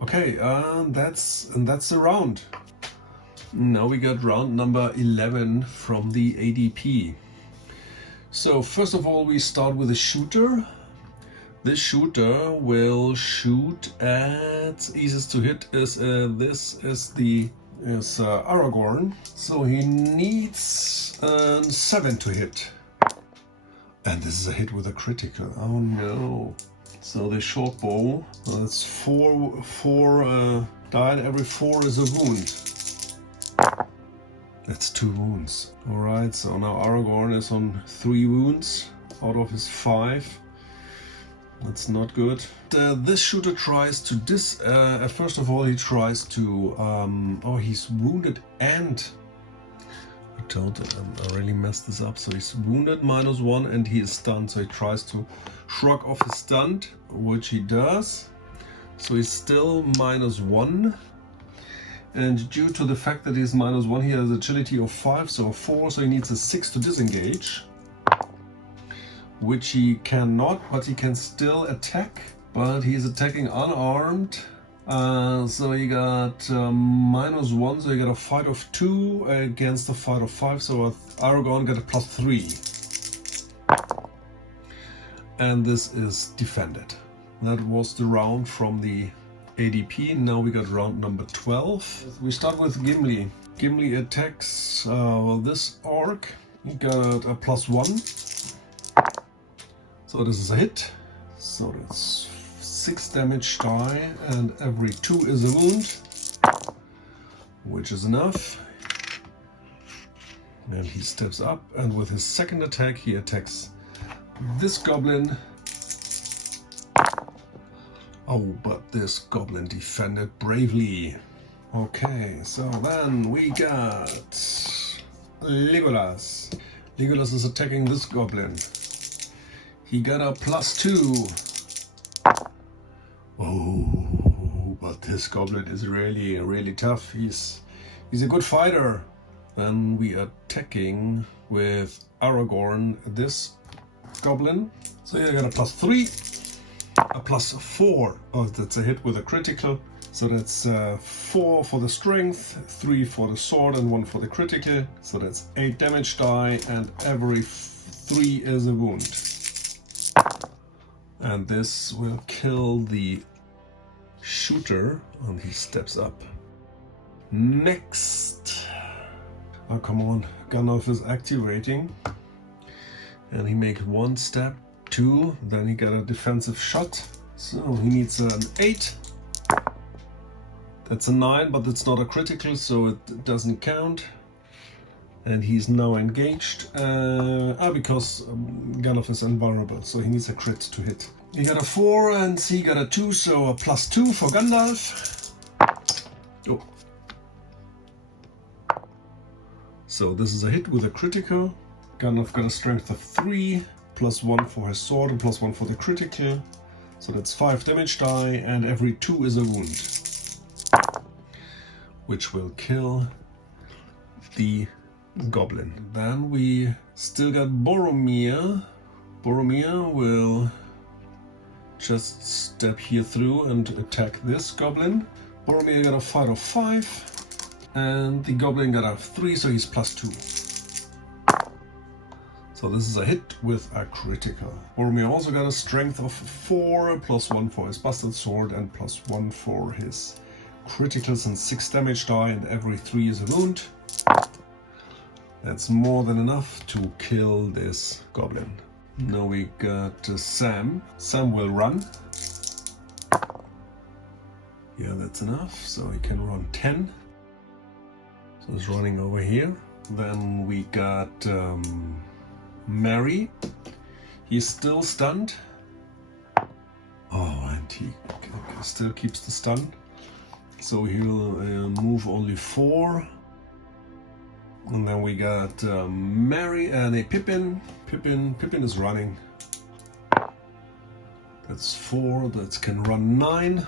Okay, that's the round. Now we got round number 11 from the ADP. So first of all, we start with a shooter. This shooter will shoot at, easiest to hit is this is the is Aragorn. So he needs 7 to hit. And this is a hit with a critical. Oh no. So the short bow, that's 4 died, every 4 is a wound. That's 2 wounds. Alright, so now Aragorn is on 3 wounds out of his 5. That's not good. This shooter tries to first of all he tries to, oh, he's wounded and, I really messed this up. So he's wounded -1 and he is stunned. So he tries to shrug off his stunt, which he does. So he's still -1. And due to the fact that he's -1, he has agility of 5, so 4, so he needs a 6 to disengage. Which he cannot, but he can still attack. But he's attacking unarmed. So he got -1, so he got a fight of 2 against a fight of 5, so Aragorn got a +3. And this is defended. That was the round from the ADP. Now we got round number 12. We start with Gimli. Gimli attacks this orc. He got a +1. So this is a hit. So that's 6 damage die, and every 2 is a wound, which is enough. And he steps up, and with his second attack he attacks this goblin. Oh, but this goblin defended bravely. Okay, so then we got Legolas. Legolas is attacking this goblin. He got a +2. Oh, but this goblin is really tough. He's a good fighter. Then we are attacking with Aragorn this goblin. So you got a +3, a +4. Oh, that's a hit with a critical. So that's 4 for the strength, 3 for the sword, and 1 for the critical. So that's 8 damage die, and every 3 is a wound. And this will kill the shooter, and he steps up. Next. Oh, come on. Gandalf is activating. And he makes 1 step, 2, then he got a defensive shot. So he needs an 8. That's a 9, but it's not a critical, so it doesn't count. And he's now engaged, because Gandalf is invulnerable, so he needs a crit to hit. He got a 4 and he got a 2, so a +2 for Gandalf. Oh. So this is a hit with a critical. Gandalf got a strength of 3, +1 for his sword and +1 for the critical. So that's 5 damage die, and every 2 is a wound. Which will kill the goblin. Then we still got Boromir. Boromir will just step here through and attack this goblin. Boromir got a fight of 5, and the goblin got a 3, so he's +2. So this is a hit with a critical. Boromir also got a strength of 4, +1 for his bastard sword, and +1 for his criticals, and 6 damage die, and every 3 is a wound. That's more than enough to kill this goblin. Now we got Sam. Sam will run. Yeah, that's enough. So he can run 10. So he's running over here. Then we got Mary. He's still stunned. Oh, and he still keeps the stun. So he'll move only 4. And then we got Mary and a Pippin. Pippin is running. That's 4. That can run 9.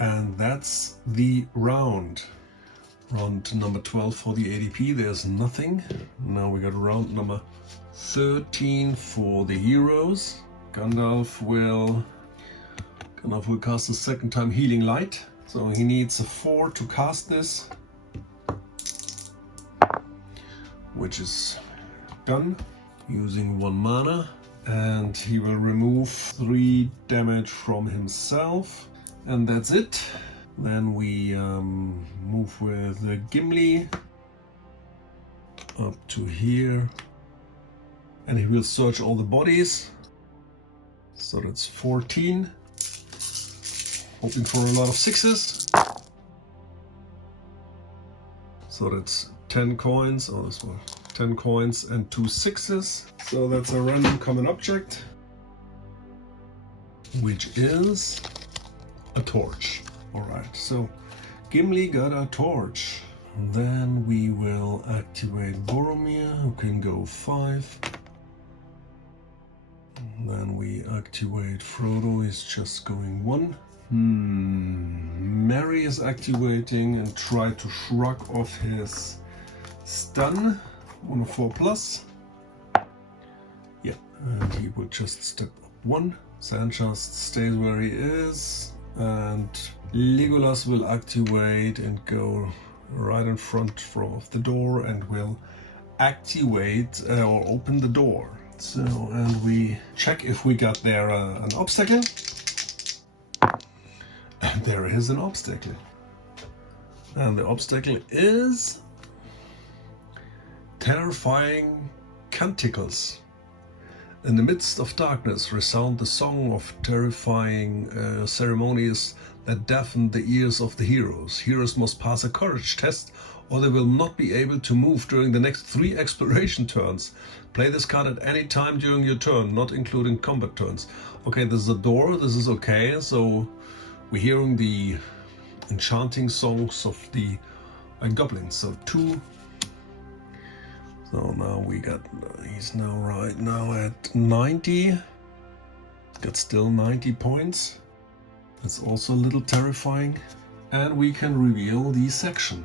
And that's the round. Round number 12 for the ADP. There's nothing. Now we got round number 13 for the heroes. Gandalf will cast a second time Healing Light. So he needs a 4 to cast this, which is done using 1 mana, and he will remove 3 damage from himself, and that's it. Then we move with Gimli up to here, and he will search all the bodies. So that's 14. Hoping for a lot of 6s. So that's 10 coins. Oh, this one. 10 coins and 2 6s. So that's a random common object, which is a torch. Alright, so Gimli got a torch. Then we will activate Boromir, who can go 5. Then we activate Frodo, he's just going 1. Merry is activating and try to shrug off his stun, 104+. Yeah, and he will just step up 1. Sam just stays where he is, and Legolas will activate and go right in front of the door and will activate or open the door. So, and we check if we got there an obstacle. And there is an obstacle. And the obstacle is terrifying canticles. In the midst of darkness resound the song of terrifying ceremonies that deafen the ears of the heroes. Heroes must pass a courage test or they will not be able to move during the next 3 exploration turns. Play this card at any time during your turn, not including combat turns. Okay, this is a door, this is okay, so we're hearing the enchanting songs of the goblins. So 2. So now we got, he's now right now at 90. Got still 90 points. That's also a little terrifying. And we can reveal the section.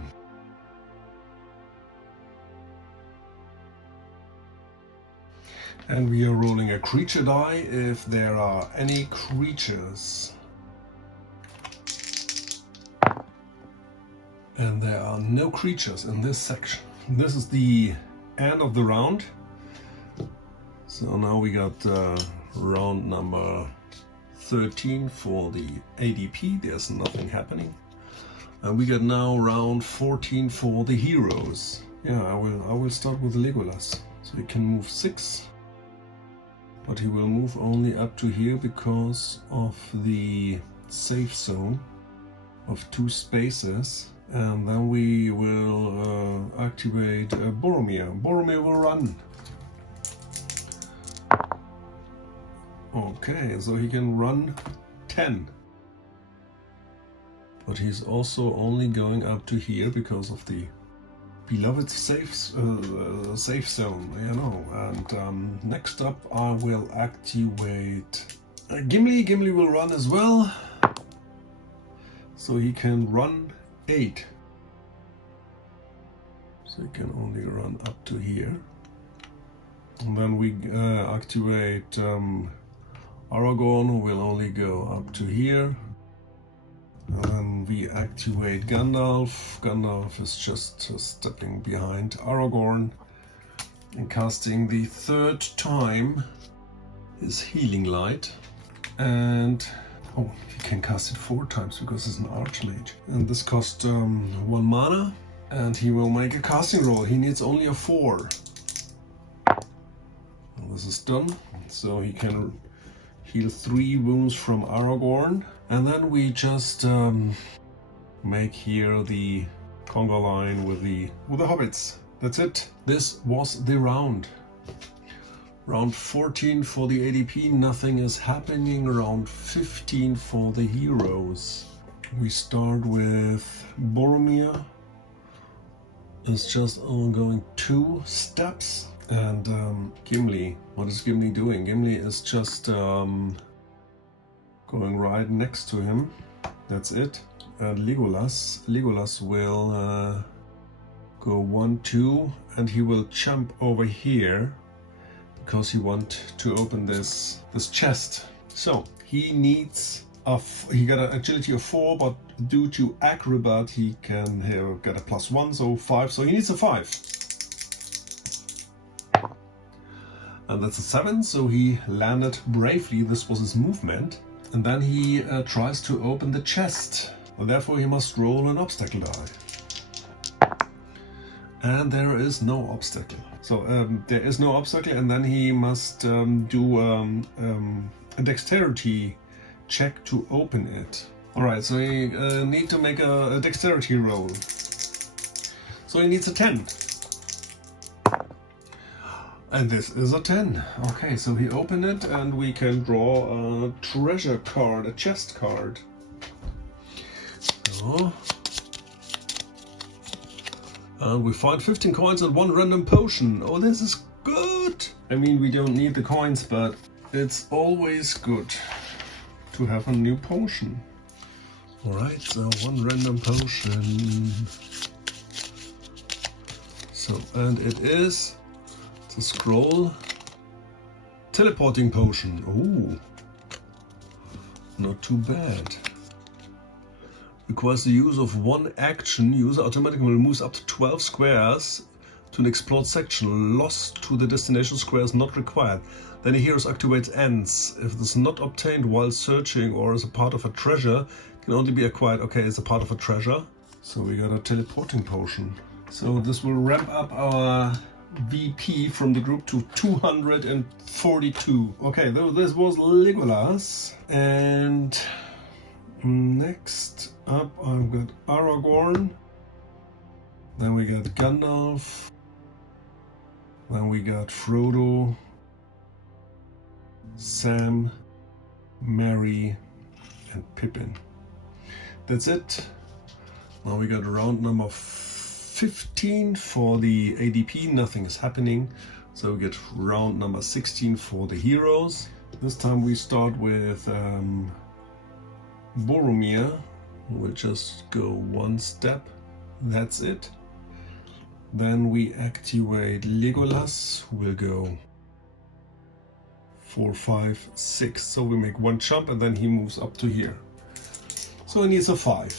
And we are rolling a creature die if there are any creatures. And there are no creatures in this section. This is the end of the round. So now we got round number 13 for the ADP. There's nothing happening. And we got now round 14 for the heroes. Yeah, I will start with Legolas. So he can move 6. But he will move only up to here because of the safe zone of 2 spaces. And then we will activate Boromir. Boromir will run. Okay, so he can run 10. But he's also only going up to here because of the beloved safe zone, you know. And next up I will activate Gimli. Gimli will run as well. So he can run 8. So he can only run up to here. And then we activate Aragorn, who will only go up to here. And then we activate Gandalf. Gandalf is just stepping behind Aragorn and casting the 3rd time his healing light. And oh, he can cast it 4 times because he's an archmage. And this costs 1 mana. And he will make a casting roll. He needs only a 4. And this is done. So he can heal 3 wounds from Aragorn. And then we just make here the conga line with the hobbits. That's it. This was the round. Round 14 for the ADP, nothing is happening. Round 15 for the heroes. We start with Boromir. It's just going 2 steps. And Gimli, what is Gimli doing? Gimli is just going right next to him. That's it. And Legolas will go 1, 2, and he will jump over here because he wants to open this chest. So he needs he got an agility of 4, but due to acrobat he can get a +1, so 5. So he needs a 5. And that's a 7, so he landed bravely. This was his movement. And then he tries to open the chest. and therefore he must roll an obstacle die. And there is no obstacle. So there is no obstacle, and then he must do a dexterity check to open it. Alright, so he need to make a dexterity roll. So he needs a 10. And this is a 10. Okay, so he opened it and we can draw a treasure card, a chest card. So, and we find 15 coins and 1 random potion. Oh, this is good! I mean, we don't need the coins, but it's always good to have a new potion. Alright, so 1 random potion. So, and it is the scroll teleporting potion. Oh, not too bad. Requires the use of 1 action. User automatically moves up to 12 squares to an explored section. Lost to the destination square is not required. Then the hero's activates ends. If it is not obtained while searching or as a part of a treasure, it can only be acquired. Okay, it's a part of a treasure. So we got a teleporting potion. So this will ramp up our VP from the group to 242. Okay, this was Legolas. And next up I've got Aragorn. Then we got Gandalf. Then we got Frodo, Sam, Merry, and Pippin. That's it. Now we got round number 15 for the ADP, nothing is happening. So we get round number 16 for the heroes. This time we start with Boromir. We'll just go 1 step, that's it. Then we activate Legolas, we'll go 4, 5, 6. So we make 1 jump and then he moves up to here. So he needs a 5.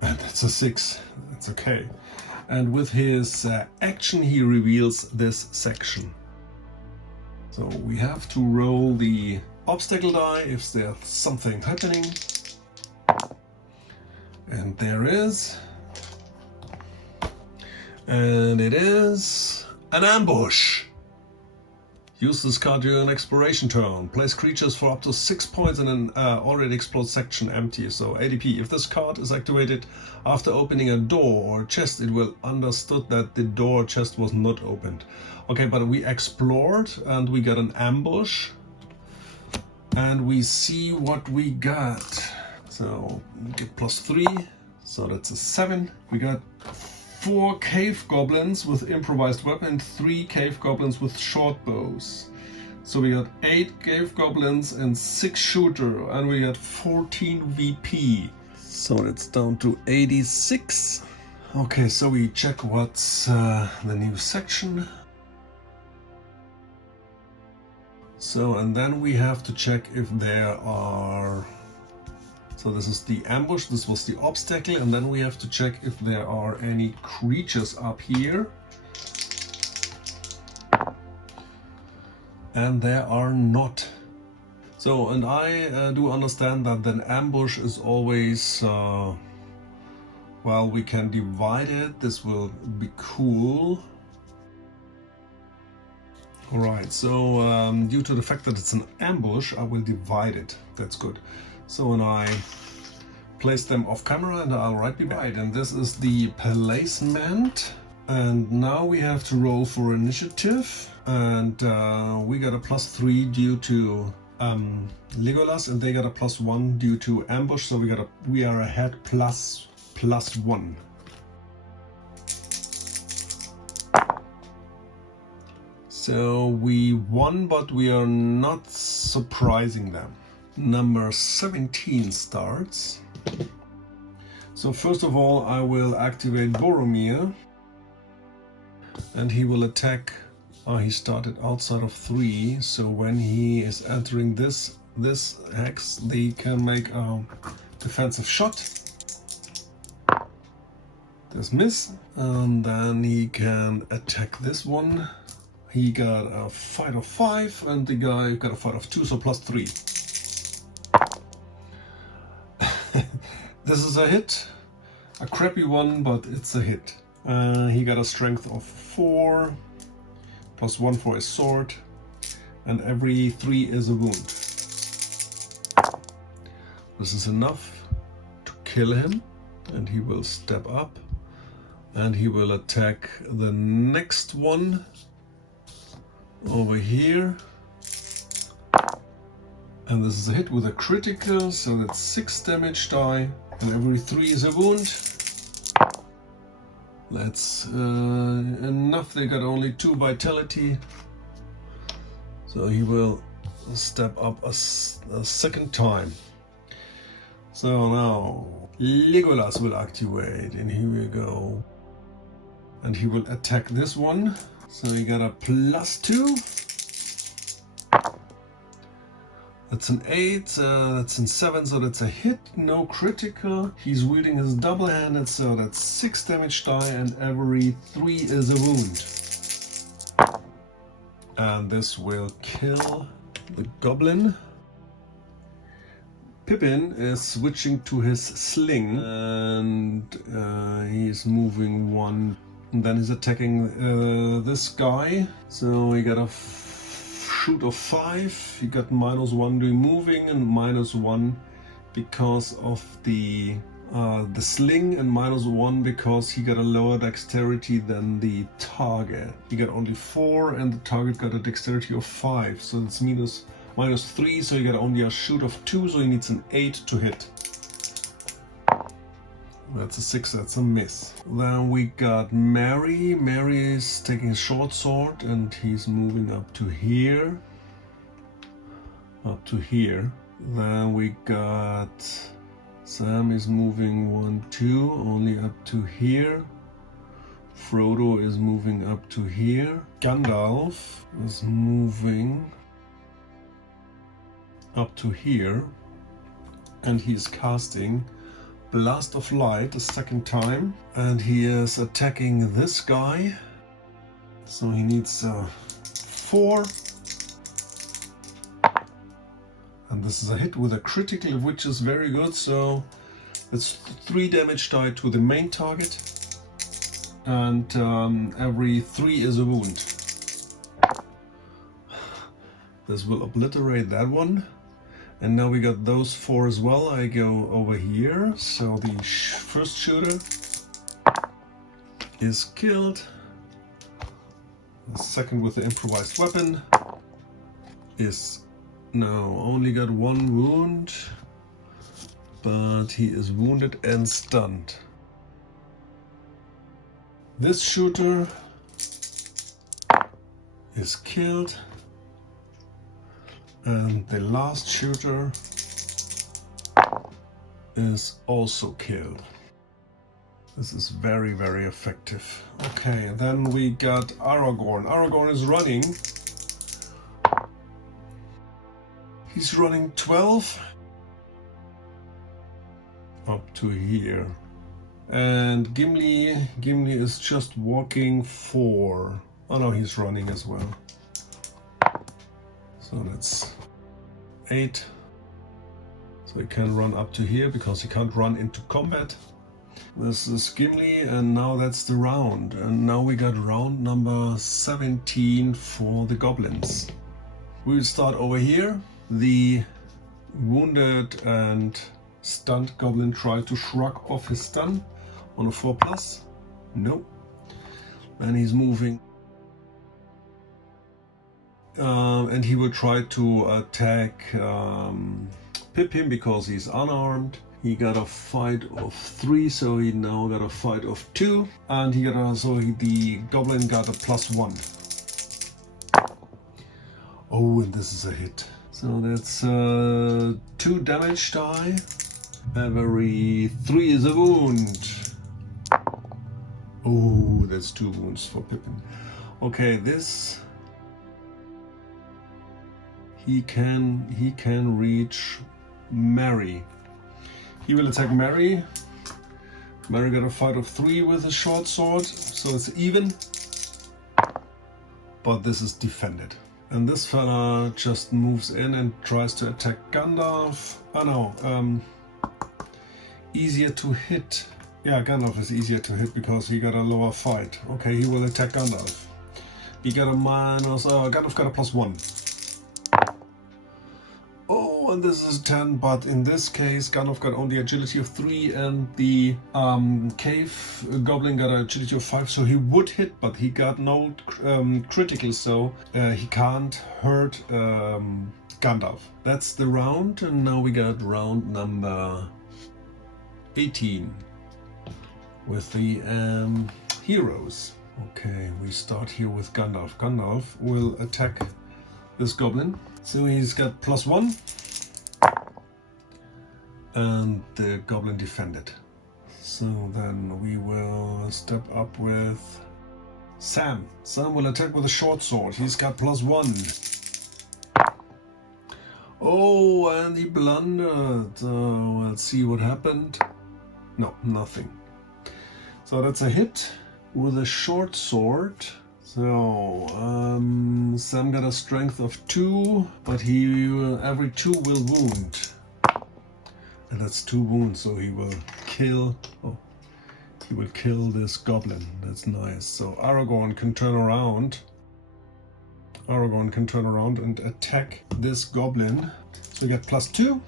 And that's a 6, that's okay. And with his action he reveals this section. So we have to roll the obstacle die if there's something happening. And there is. And it is an ambush. Use this card during an exploration turn. Place creatures for up to 6 points in an already explored section empty. So ADP, if this card is activated after opening a door or a chest, it will understood that the door or chest was not opened. Okay, but we explored and we got an ambush. And we see what we got. So get +3, so that's a 7. We got 4 cave goblins with improvised weapon, 3 cave goblins with short bows. So we got 8 cave goblins and 6 shooter, and we got 14 VP. So it's down to 86. Okay, so we check what's the new section. So, and then we have to check if there are... So this is the ambush, this was the obstacle, and then we have to check if there are any creatures up here. And there are not. So, and I do understand that an ambush is always, well, we can divide it, this will be cool. Alright, so due to the fact that it's an ambush, I will divide it, that's good. So when I place them off camera and I'll right be back. And this is the placement. And now we have to roll for initiative. And we got a +3 due to Legolas, and they got a +1 due to ambush. So we are ahead +1. So we won, but we are not surprising them. Number 17 starts. So first of all, I will activate Boromir, and he will attack. He started outside of 3, so when he is entering this hex, they can make a defensive shot. There's miss, and then he can attack this one. He got a fight of 5, and the guy got a fight of 2, so +3. This is a hit. A crappy one, but it's a hit. He got a strength of 4, +1 for his sword, and every 3 is a wound. This is enough to kill him, and he will step up, and he will attack the next one over here. And this is a hit with a critical, so that's 6 damage die, and every 3 is a wound. That's enough. They got only 2 vitality, so he will step up a second time. So now Legolas will activate, and here we go. And he will attack this one. So he got a +2. That's an 8, that's an 7, so that's a hit, no critical. He's wielding his double-handed, so that's 6 damage die, and every 3 is a wound. And this will kill the goblin. Pippin is switching to his sling, and he's moving 1. And then he's attacking this guy, so he got a shoot of 5. He got -1 doing moving and -1 because of the sling, and -1 because he got a lower dexterity than the target. He got only 4 and the target got a dexterity of 5, so it's -3, so he got only a shoot of 2, so he needs an 8 to hit. That's a 6, that's a miss. Then we got Mary. Mary is taking a short sword and he's moving up to here. Up to here. Then we got Sam is moving 1, 2, only up to here. Frodo is moving up to here. Gandalf is moving up to here. And he's casting Blast of Light a second time, and he is attacking this guy, so he needs 4, and this is a hit with a critical, which is very good, so it's 3 damage die to the main target, and every 3 is a wound. This will obliterate that one. And now we got those 4 as well. I go over here. So the first shooter is killed. The second with the improvised weapon is now only got 1 wound, but he is wounded and stunned. This shooter is killed. And the last shooter is also killed. This is very, very effective. Okay, then we got Aragorn. Aragorn is running. He's running 12 up to here. And Gimli is just walking 4. Oh no, he's running as well. So that's 8. So he can run up to here because he can't run into combat. This is Gimli, and now that's the round. And now we got round number 17 for the goblins. We'll start over here. The wounded and stunned goblin tried to shrug off his stun on a 4+. No. And he's moving. And he will try to attack Pippin because he's unarmed. He got a fight of 3, so he now got a fight of 2, and he got the goblin got a +1. Oh, and this is a hit. So that's 2 damage die. Every 3 is a wound. Oh, that's 2 wounds for Pippin. Okay, this. He can reach Mary. He will attack Mary. Mary got a fight of 3 with a short sword, so it's even. But this is defended. And this fella just moves in and tries to attack Gandalf. Oh no, easier to hit. Yeah, Gandalf is easier to hit because he got a lower fight. Okay, he will attack Gandalf. He got a minus, Gandalf got a +1. Oh, and this is 10, but in this case, Gandalf got only agility of 3 and the cave goblin got an agility of 5, so he would hit, but he got no critical, so he can't hurt Gandalf. That's the round, and now we got round number 18 with the heroes. Okay, we start here with Gandalf. Gandalf will attack this goblin. So he's got +1. And the goblin defended. So then we will step up with Sam. Sam will attack with a short sword. He's got +1. Oh, and he blundered. Let's see what happened. No, nothing. So that's a hit with a short sword. So Sam got a strength of 2, but he every 2 will wound, and that's 2 wounds. So he will kill. Oh, he will kill this goblin. That's nice. So Aragorn can turn around. Aragorn can turn around and attack this goblin. So we get +2.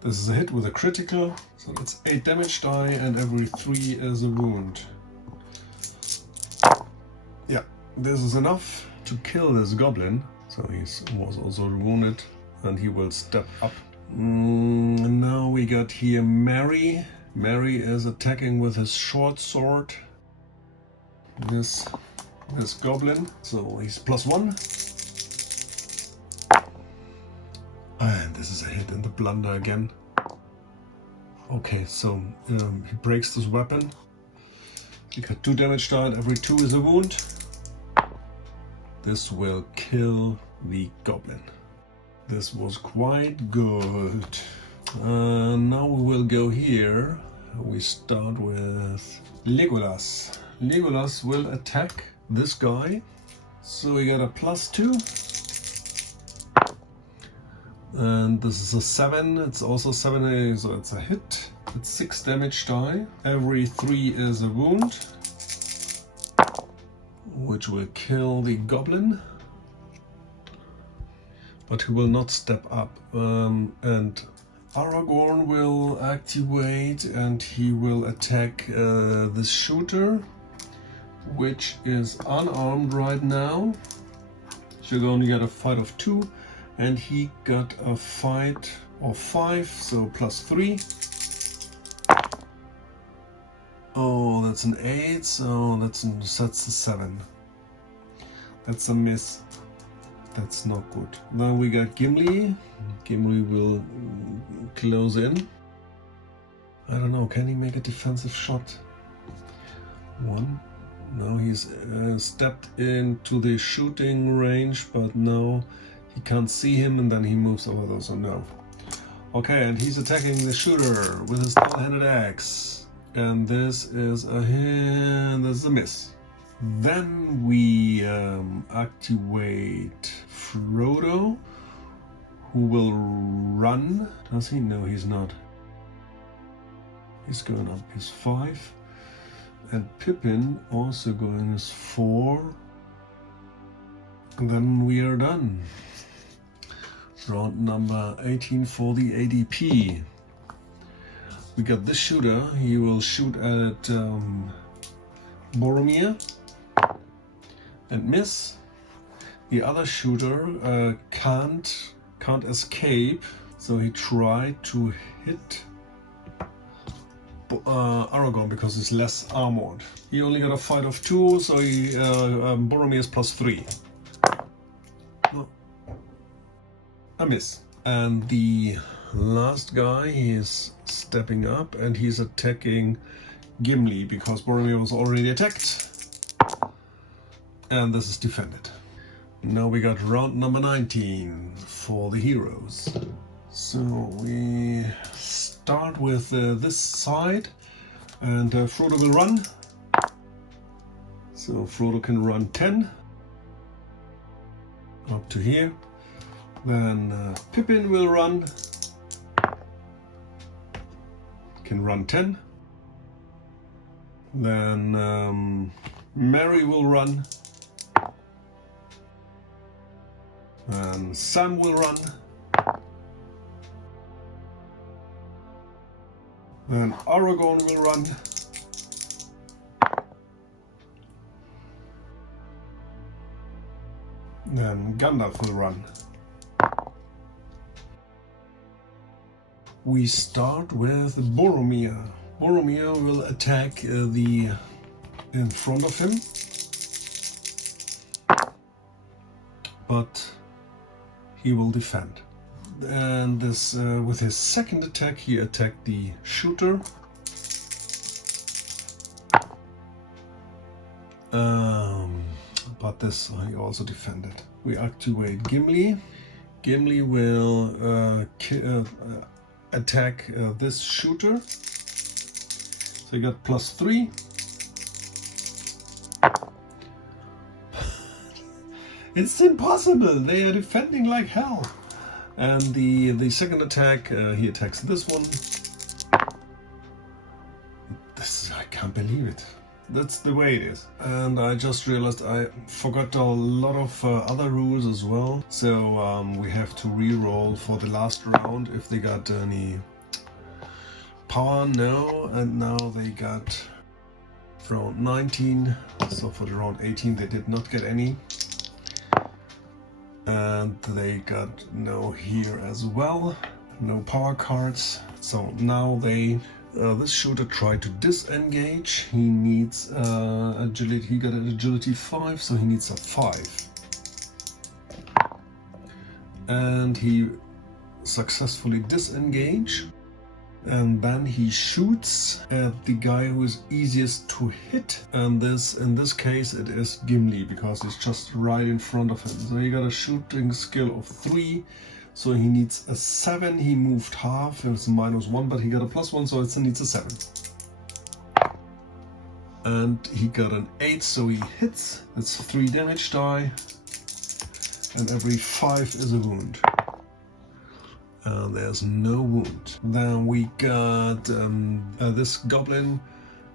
This is a hit with a critical. So that's 8 damage die, and every 3 is a wound. Yeah, this is enough to kill this goblin. So he was also wounded, and he will step up. Now we got here Merry. Merry is attacking with his short sword. This goblin. So he's +1. And this is a hit in the blunder again. Okay, so he breaks this weapon. He got 2 damage die, and every 2 is a wound. This will kill the goblin. This was quite good. Now we will go here. We start with Legolas. Legolas will attack this guy. So we got a +2. And this is a 7. It's also 7, so it's a hit. It's 6 damage die. Every 3 is a wound, which will kill the goblin. But he will not step up. And Aragorn will activate, and he will attack this shooter, which is unarmed right now. Should only get a fight of 2, and he got a fight of 5, so +3. Oh, that's an 8, so that's a 7. That's a miss. That's not good. Then we got Gimli. Gimli will close in. I don't know, can he make a defensive shot? 1. Now he's stepped into the shooting range, but now he can't see him, and then he moves over those, so no. Okay, and he's attacking the shooter with his double-handed axe. And this is a hit, this is a miss. Then we activate Frodo, who will run. Does he? No, he's not. He's going up his 5. And Pippin also going his 4. And then we are done. Round number 18 for the ADP. We got this shooter. He will shoot at Boromir and miss. The other shooter can't escape, so he tried to hit Aragorn because he's less armored. He only got a fight of 2, so Boromir is +3. No. A miss. And the last guy, he is stepping up, and he's attacking Gimli because Boromir was already attacked. And this is defended. Now we got round number 19 for the heroes. So we start with this side, and Frodo will run. So Frodo can run 10 up to here. Then Pippin will run can run 10. Then Mary will run. And Sam will run. Then Aragorn will run. Then Gandalf will run. We start with Boromir. Boromir will attack the in front of him, but he will defend. And this with his second attack, he attacked the shooter. But this he also defended. We activate Gimli. Gimli will attack this shooter. So he got +3. It's impossible. They are defending like hell. And the second attack, he attacks this one. I can't believe it. That's the way it is. And I just realized I forgot a lot of other rules as well. So we have to re-roll for the last round if they got any power. No, and now they got round 19. So for the round 18 they did not get any. And they got no here as well. No power cards. So now they... this shooter tried to disengage. He needs agility. He got an agility 5, so he needs a 5. And he successfully disengaged. And then he shoots at the guy who is easiest to hit. And in this case it is Gimli, because he's just right in front of him. So he got a shooting skill of 3. So he needs a 7, he moved half, it was -1, but he got a +1, so it needs a 7. And he got an 8, so he hits. That's 3 damage die. And every 5 is a wound. There's no wound. Then we got this goblin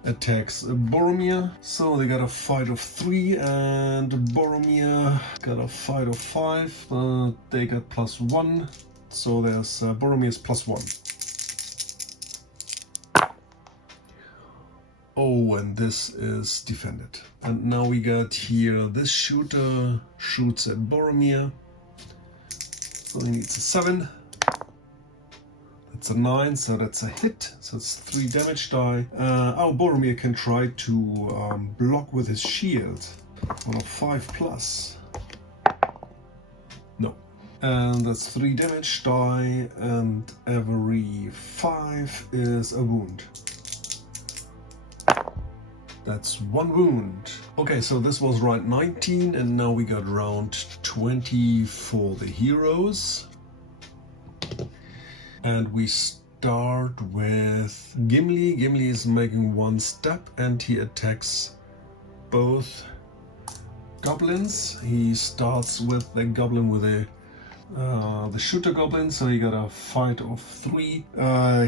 attacks Boromir. So they got a fight of 3 and Boromir got a fight of 5, but they got +1. So there's Boromir's +1. Oh, and this is defended. And now we got here this shooter shoots at Boromir. So he needs a 7. It's a 9, so that's a hit. So it's 3 damage die. Boromir can try to block with his shield on a 5+. No. And that's 3 damage die, and every 5 is a wound. That's 1 wound. Okay, so this was round 19, and now we got round 20 for the heroes. And we start with Gimli. Gimli is making 1 step and he attacks both goblins. He starts with the goblin with the shooter goblin, so he got a fight of 3.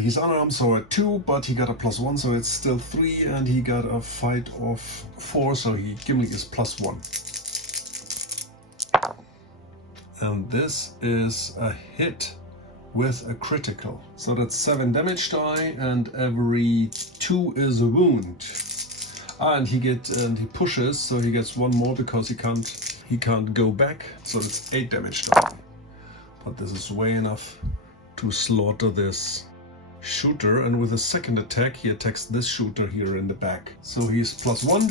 He's unarmed, so a 2, but he got a +1, so it's still 3, and he got a fight of 4, so Gimli is +1. And this is a hit with a critical. So that's 7 damage die, and every 2 is a wound. And he pushes, so he gets 1 more because he can't go back. So that's 8 damage die. But this is way enough to slaughter this shooter, and with a second attack he attacks this shooter here in the back. So he's +1.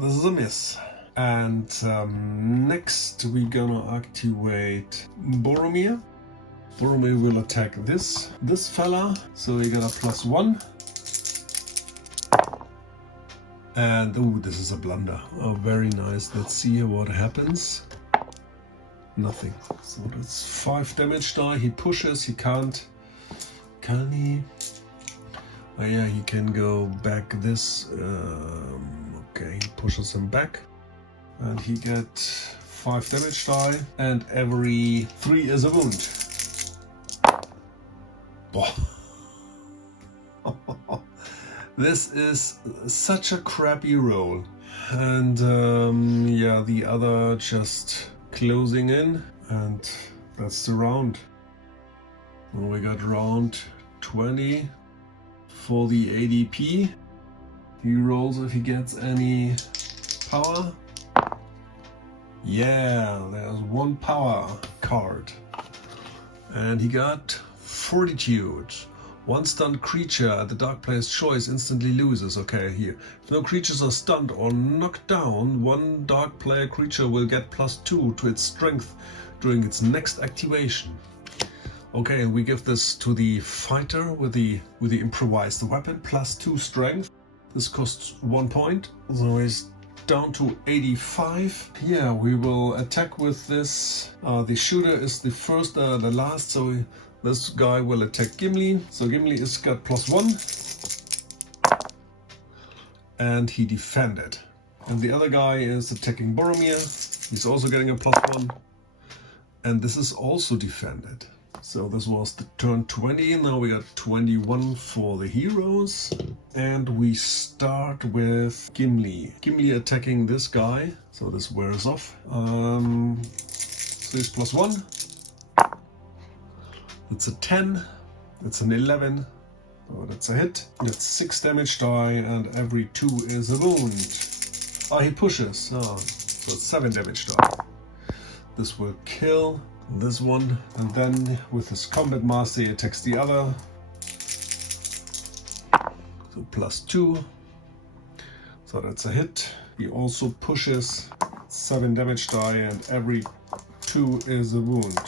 This is a miss. And next we're gonna activate Boromir. Boromir will attack this fella, so he got a +1. And oh, this is a blunder. Oh, very nice. Let's see what happens. Nothing. So that's 5 damage die. He pushes. He can't. Can he? Oh yeah, he can go back this. Okay, he pushes him back. And he gets 5 damage die, and every 3 is a wound. This is such a crappy roll. And yeah, the other just closing in, and that's the round. And we got round 20 for the ADP. He rolls if he gets any power. Yeah, there's one power card. And he got Fortitude. One stunned creature at the dark player's choice instantly loses. Okay, here. If no creatures are stunned or knocked down, one dark player creature will get +2 to its strength during its next activation. Okay, we give this to the fighter with the improvised weapon, +2 strength. This costs 1 point, so he's down to 85. Yeah, we will attack with this. The shooter is the first, the last, so this guy will attack Gimli. So Gimli is got +1. And he defended. And the other guy is attacking Boromir. He's also getting a +1. And this is also defended. So this was the turn 20. Now we got 21 for the heroes. And we start with Gimli. Gimli attacking this guy. So this wears off. So he's +1. It's a 10. It's an 11. Oh, that's a hit. That's 6 damage die, and every 2 is a wound. Oh, he pushes. Oh, so it's 7 damage die. This will kill this one, and then with his combat master he attacks the other. So +2. So that's a hit. He also pushes 7 damage die, and every 2 is a wound.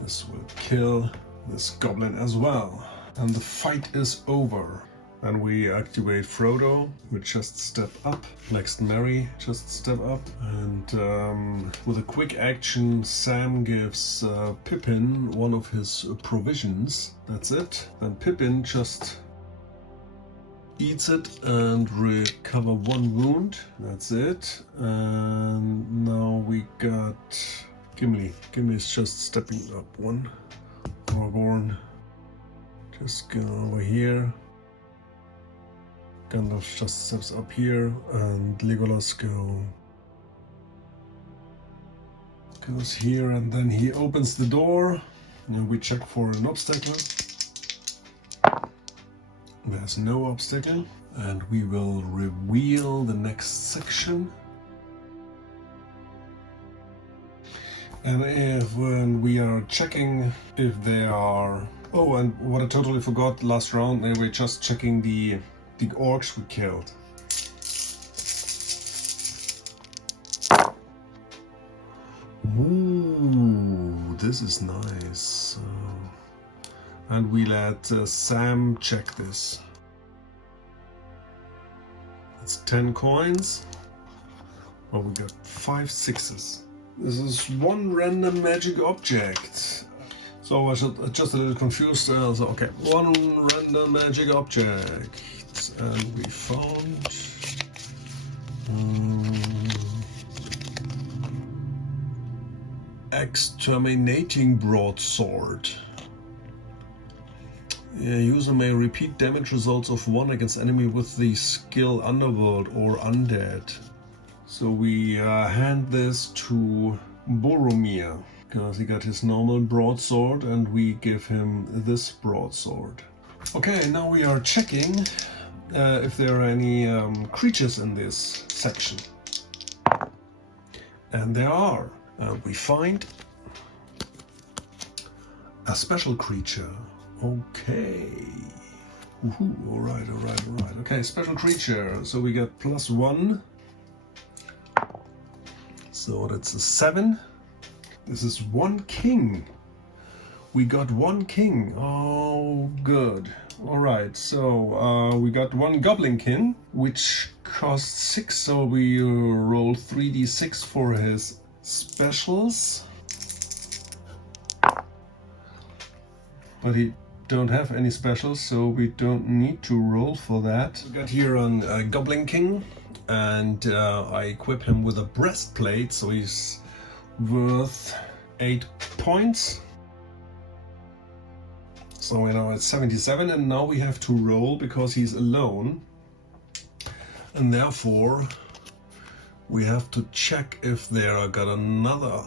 This will kill this goblin as well. And the fight is over. And we activate Frodo, we just step up. Next Merry, just step up. And with a quick action, Sam gives Pippin one of his provisions. That's it. Then Pippin just eats it and recover 1 wound. That's it. And now we got Gimli. Gimli is just stepping up 1. Aragorn, just go over here. Gandalf just steps up here, and Legolas goes here, and then he opens the door, and we check for an obstacle. There's no obstacle, and we will reveal the next section. And when we are checking if they are... Oh, and what I totally forgot last round, they were just checking the orcs we killed. Ooh, this is nice. And we let Sam check this. It's 10 coins. Oh, we got 5 6s. This is 1 random magic object. So I should just a little confused. So okay, 1 random magic object, and we found exterminating broadsword. User may repeat damage results of 1 against enemy with the skill Underworld or Undead. So we hand this to Boromir, because he got his normal broadsword, and we give him this broadsword. Okay, now we are checking if there are any creatures in this section. And there are. We find a special creature. Okay. Woohoo, alright. Okay, special creature. So we got +1. So that's a 7. This is 1 king. We got 1 king. Oh, good. Alright, so we got 1 goblin king, which costs 6. So we roll 3d6 for his specials. But he don't have any specials, so we don't need to roll for that. We got here a goblin king, and I equip him with a breastplate, so he's worth 8 points. So we're now at 77, and now we have to roll because he's alone. And therefore, we have to check if there got another.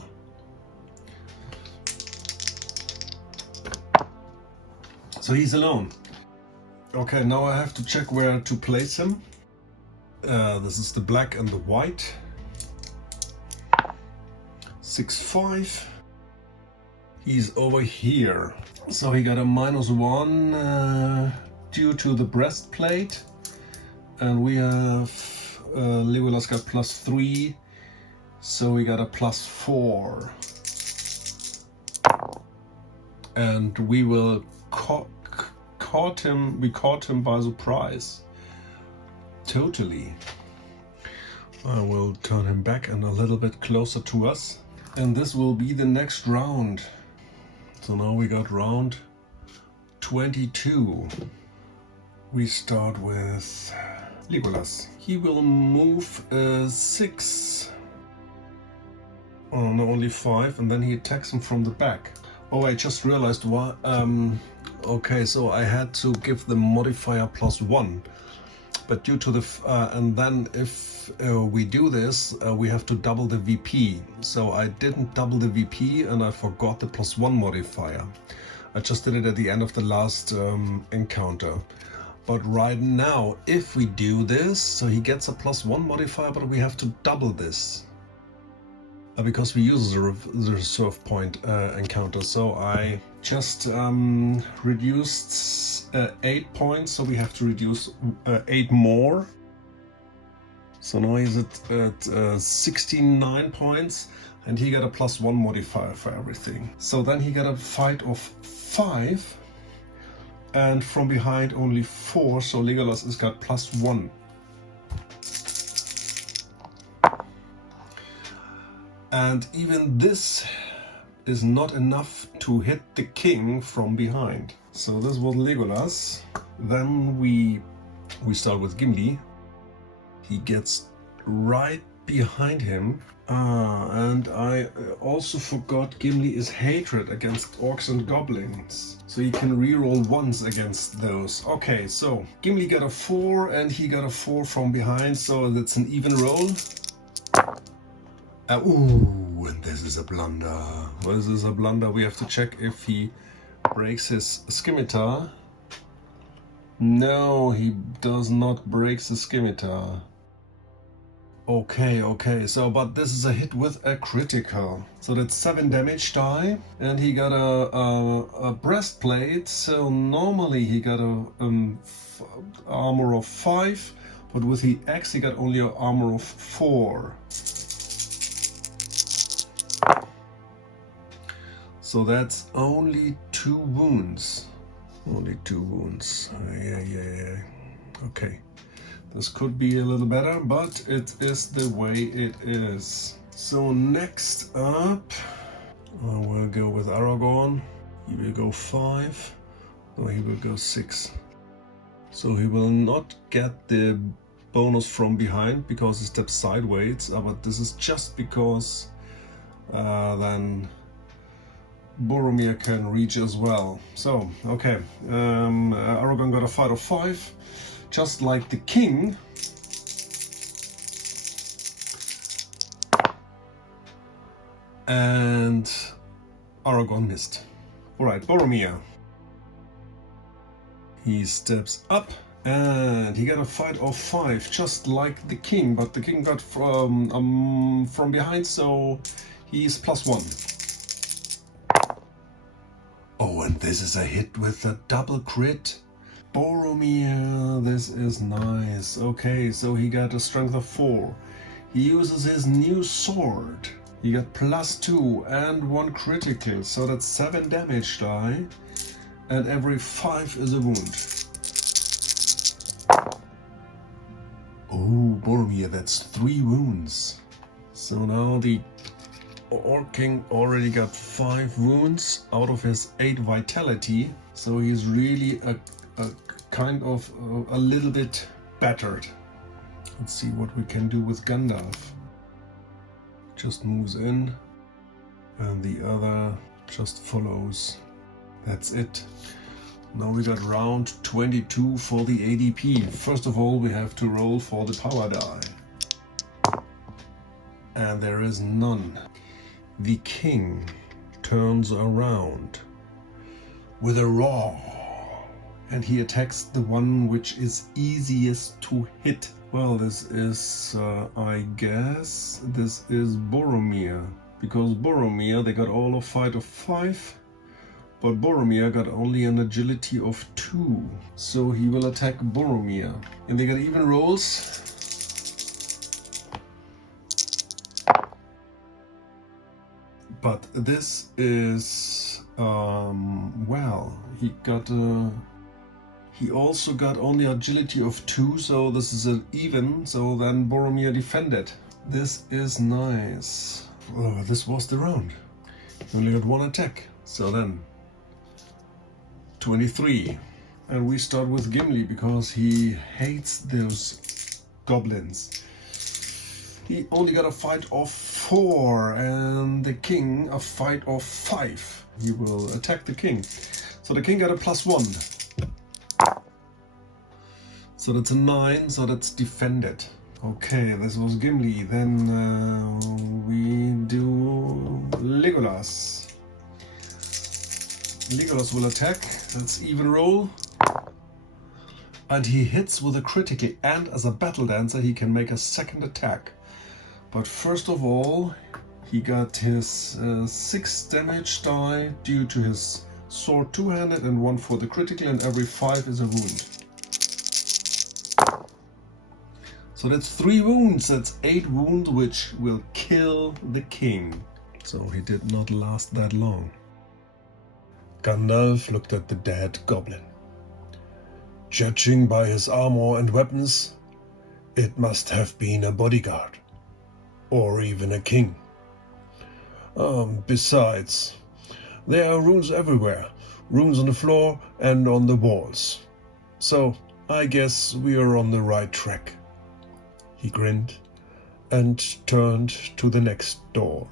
So he's alone. Okay, now I have to check where to place him. This is the black and the white. 6-5. He's over here. So he got a -1 due to the breastplate. And we have Legolas got +3. So we got a +4. And we will we caught him by surprise. Totally. I will turn him back and a little bit closer to us. And this will be the next round. So now we got round 22. We start with Legolas. He will move 6. Oh no, only 5, and then he attacks him from the back. Oh, I just realized why. Okay, so I had to give the modifier +1. But due to the and then if we do this, we have to double the VP. So I didn't double the VP and I forgot the +1 modifier. I just did it at the end of the last encounter. But right now, if we do this, so he gets a +1 modifier, but we have to double this. Because we use the reserve point encounter. So I just reduced 8 points, so we have to reduce 8 more. So now he's at 69 points, and he got a +1 modifier for everything. So then he got a fight of 5, and from behind only 4, so Legolas has got +1. And even this is not enough to hit the king from behind. So this was Legolas. Then we start with Gimli. He gets right behind him. And I also forgot Gimli is hatred against orcs and goblins. So he can reroll once against those. Okay, so Gimli got a 4 and he got a 4 from behind, so that's an even roll. Ooh, and this is a blunder. This is a blunder. We have to check if he breaks his scimitar. No, he does not break the scimitar. Okay, so, but this is a hit with a critical. So that's 7 damage die, and he got a breastplate, so normally he got a armor of 5, but with the axe he got only an armor of 4. So that's only 2 wounds. Only 2 wounds. Yeah. Okay. This could be a little better, but it is the way it is. So next up, I will go with Aragorn. He will go 5. No, he will go 6. So he will not get the bonus from behind because he steps sideways, but this is just because then Boromir can reach as well. So, okay, Aragorn got a fight of 5, just like the king. And Aragorn missed. Alright, Boromir. He steps up and he got a fight of 5, just like the king, but the king got from behind, so he's +1. Oh, and this is a hit with a double crit. Boromir, this is nice. Okay, so he got a strength of 4. He uses his new sword. He got +2 and 1 critical, so that's 7 damage die. And every 5 is a wound. Oh, Boromir, that's 3 wounds. So now the Orc King already got 5 wounds out of his 8 vitality, so he's really a kind of a little bit battered. Let's see what we can do with Gandalf. Just moves in, and the other just follows. That's it. Now we got round 22 for the ADP. First of all, we have to roll for the power die. And there is none. The king turns around with a roar. And he attacks the one which is easiest to hit. Well, this is, I guess, this is Boromir. Because Boromir, they got all of fight of 5. But Boromir got only an agility of 2. So he will attack Boromir. And they got even rolls. But this is, well, he also got only agility of 2, so this is an even, so then Boromir defended. This is nice. Oh, this was the round. He only got 1 attack, so then 23. And we start with Gimli because he hates those goblins. He only got a fight of 4 and the king a fight of 5. He will attack the king. So the king got a +1. So that's a 9, so that's defended. Okay, this was Gimli. Then we do Legolas. Legolas will attack. That's even roll. And he hits with a critical, and as a battle dancer he can make a second attack. But first of all, he got his 6 damage die due to his sword two-handed and 1 for the critical, and every 5 is a wound. So that's 3 wounds, that's 8 wounds, which will kill the king. So he did not last that long. Gandalf looked at the dead goblin. Judging by his armor and weapons, it must have been a bodyguard. Or even a king. Besides, there are runes everywhere. Runes on the floor and on the walls. So I guess we are on the right track. He grinned and turned to the next door.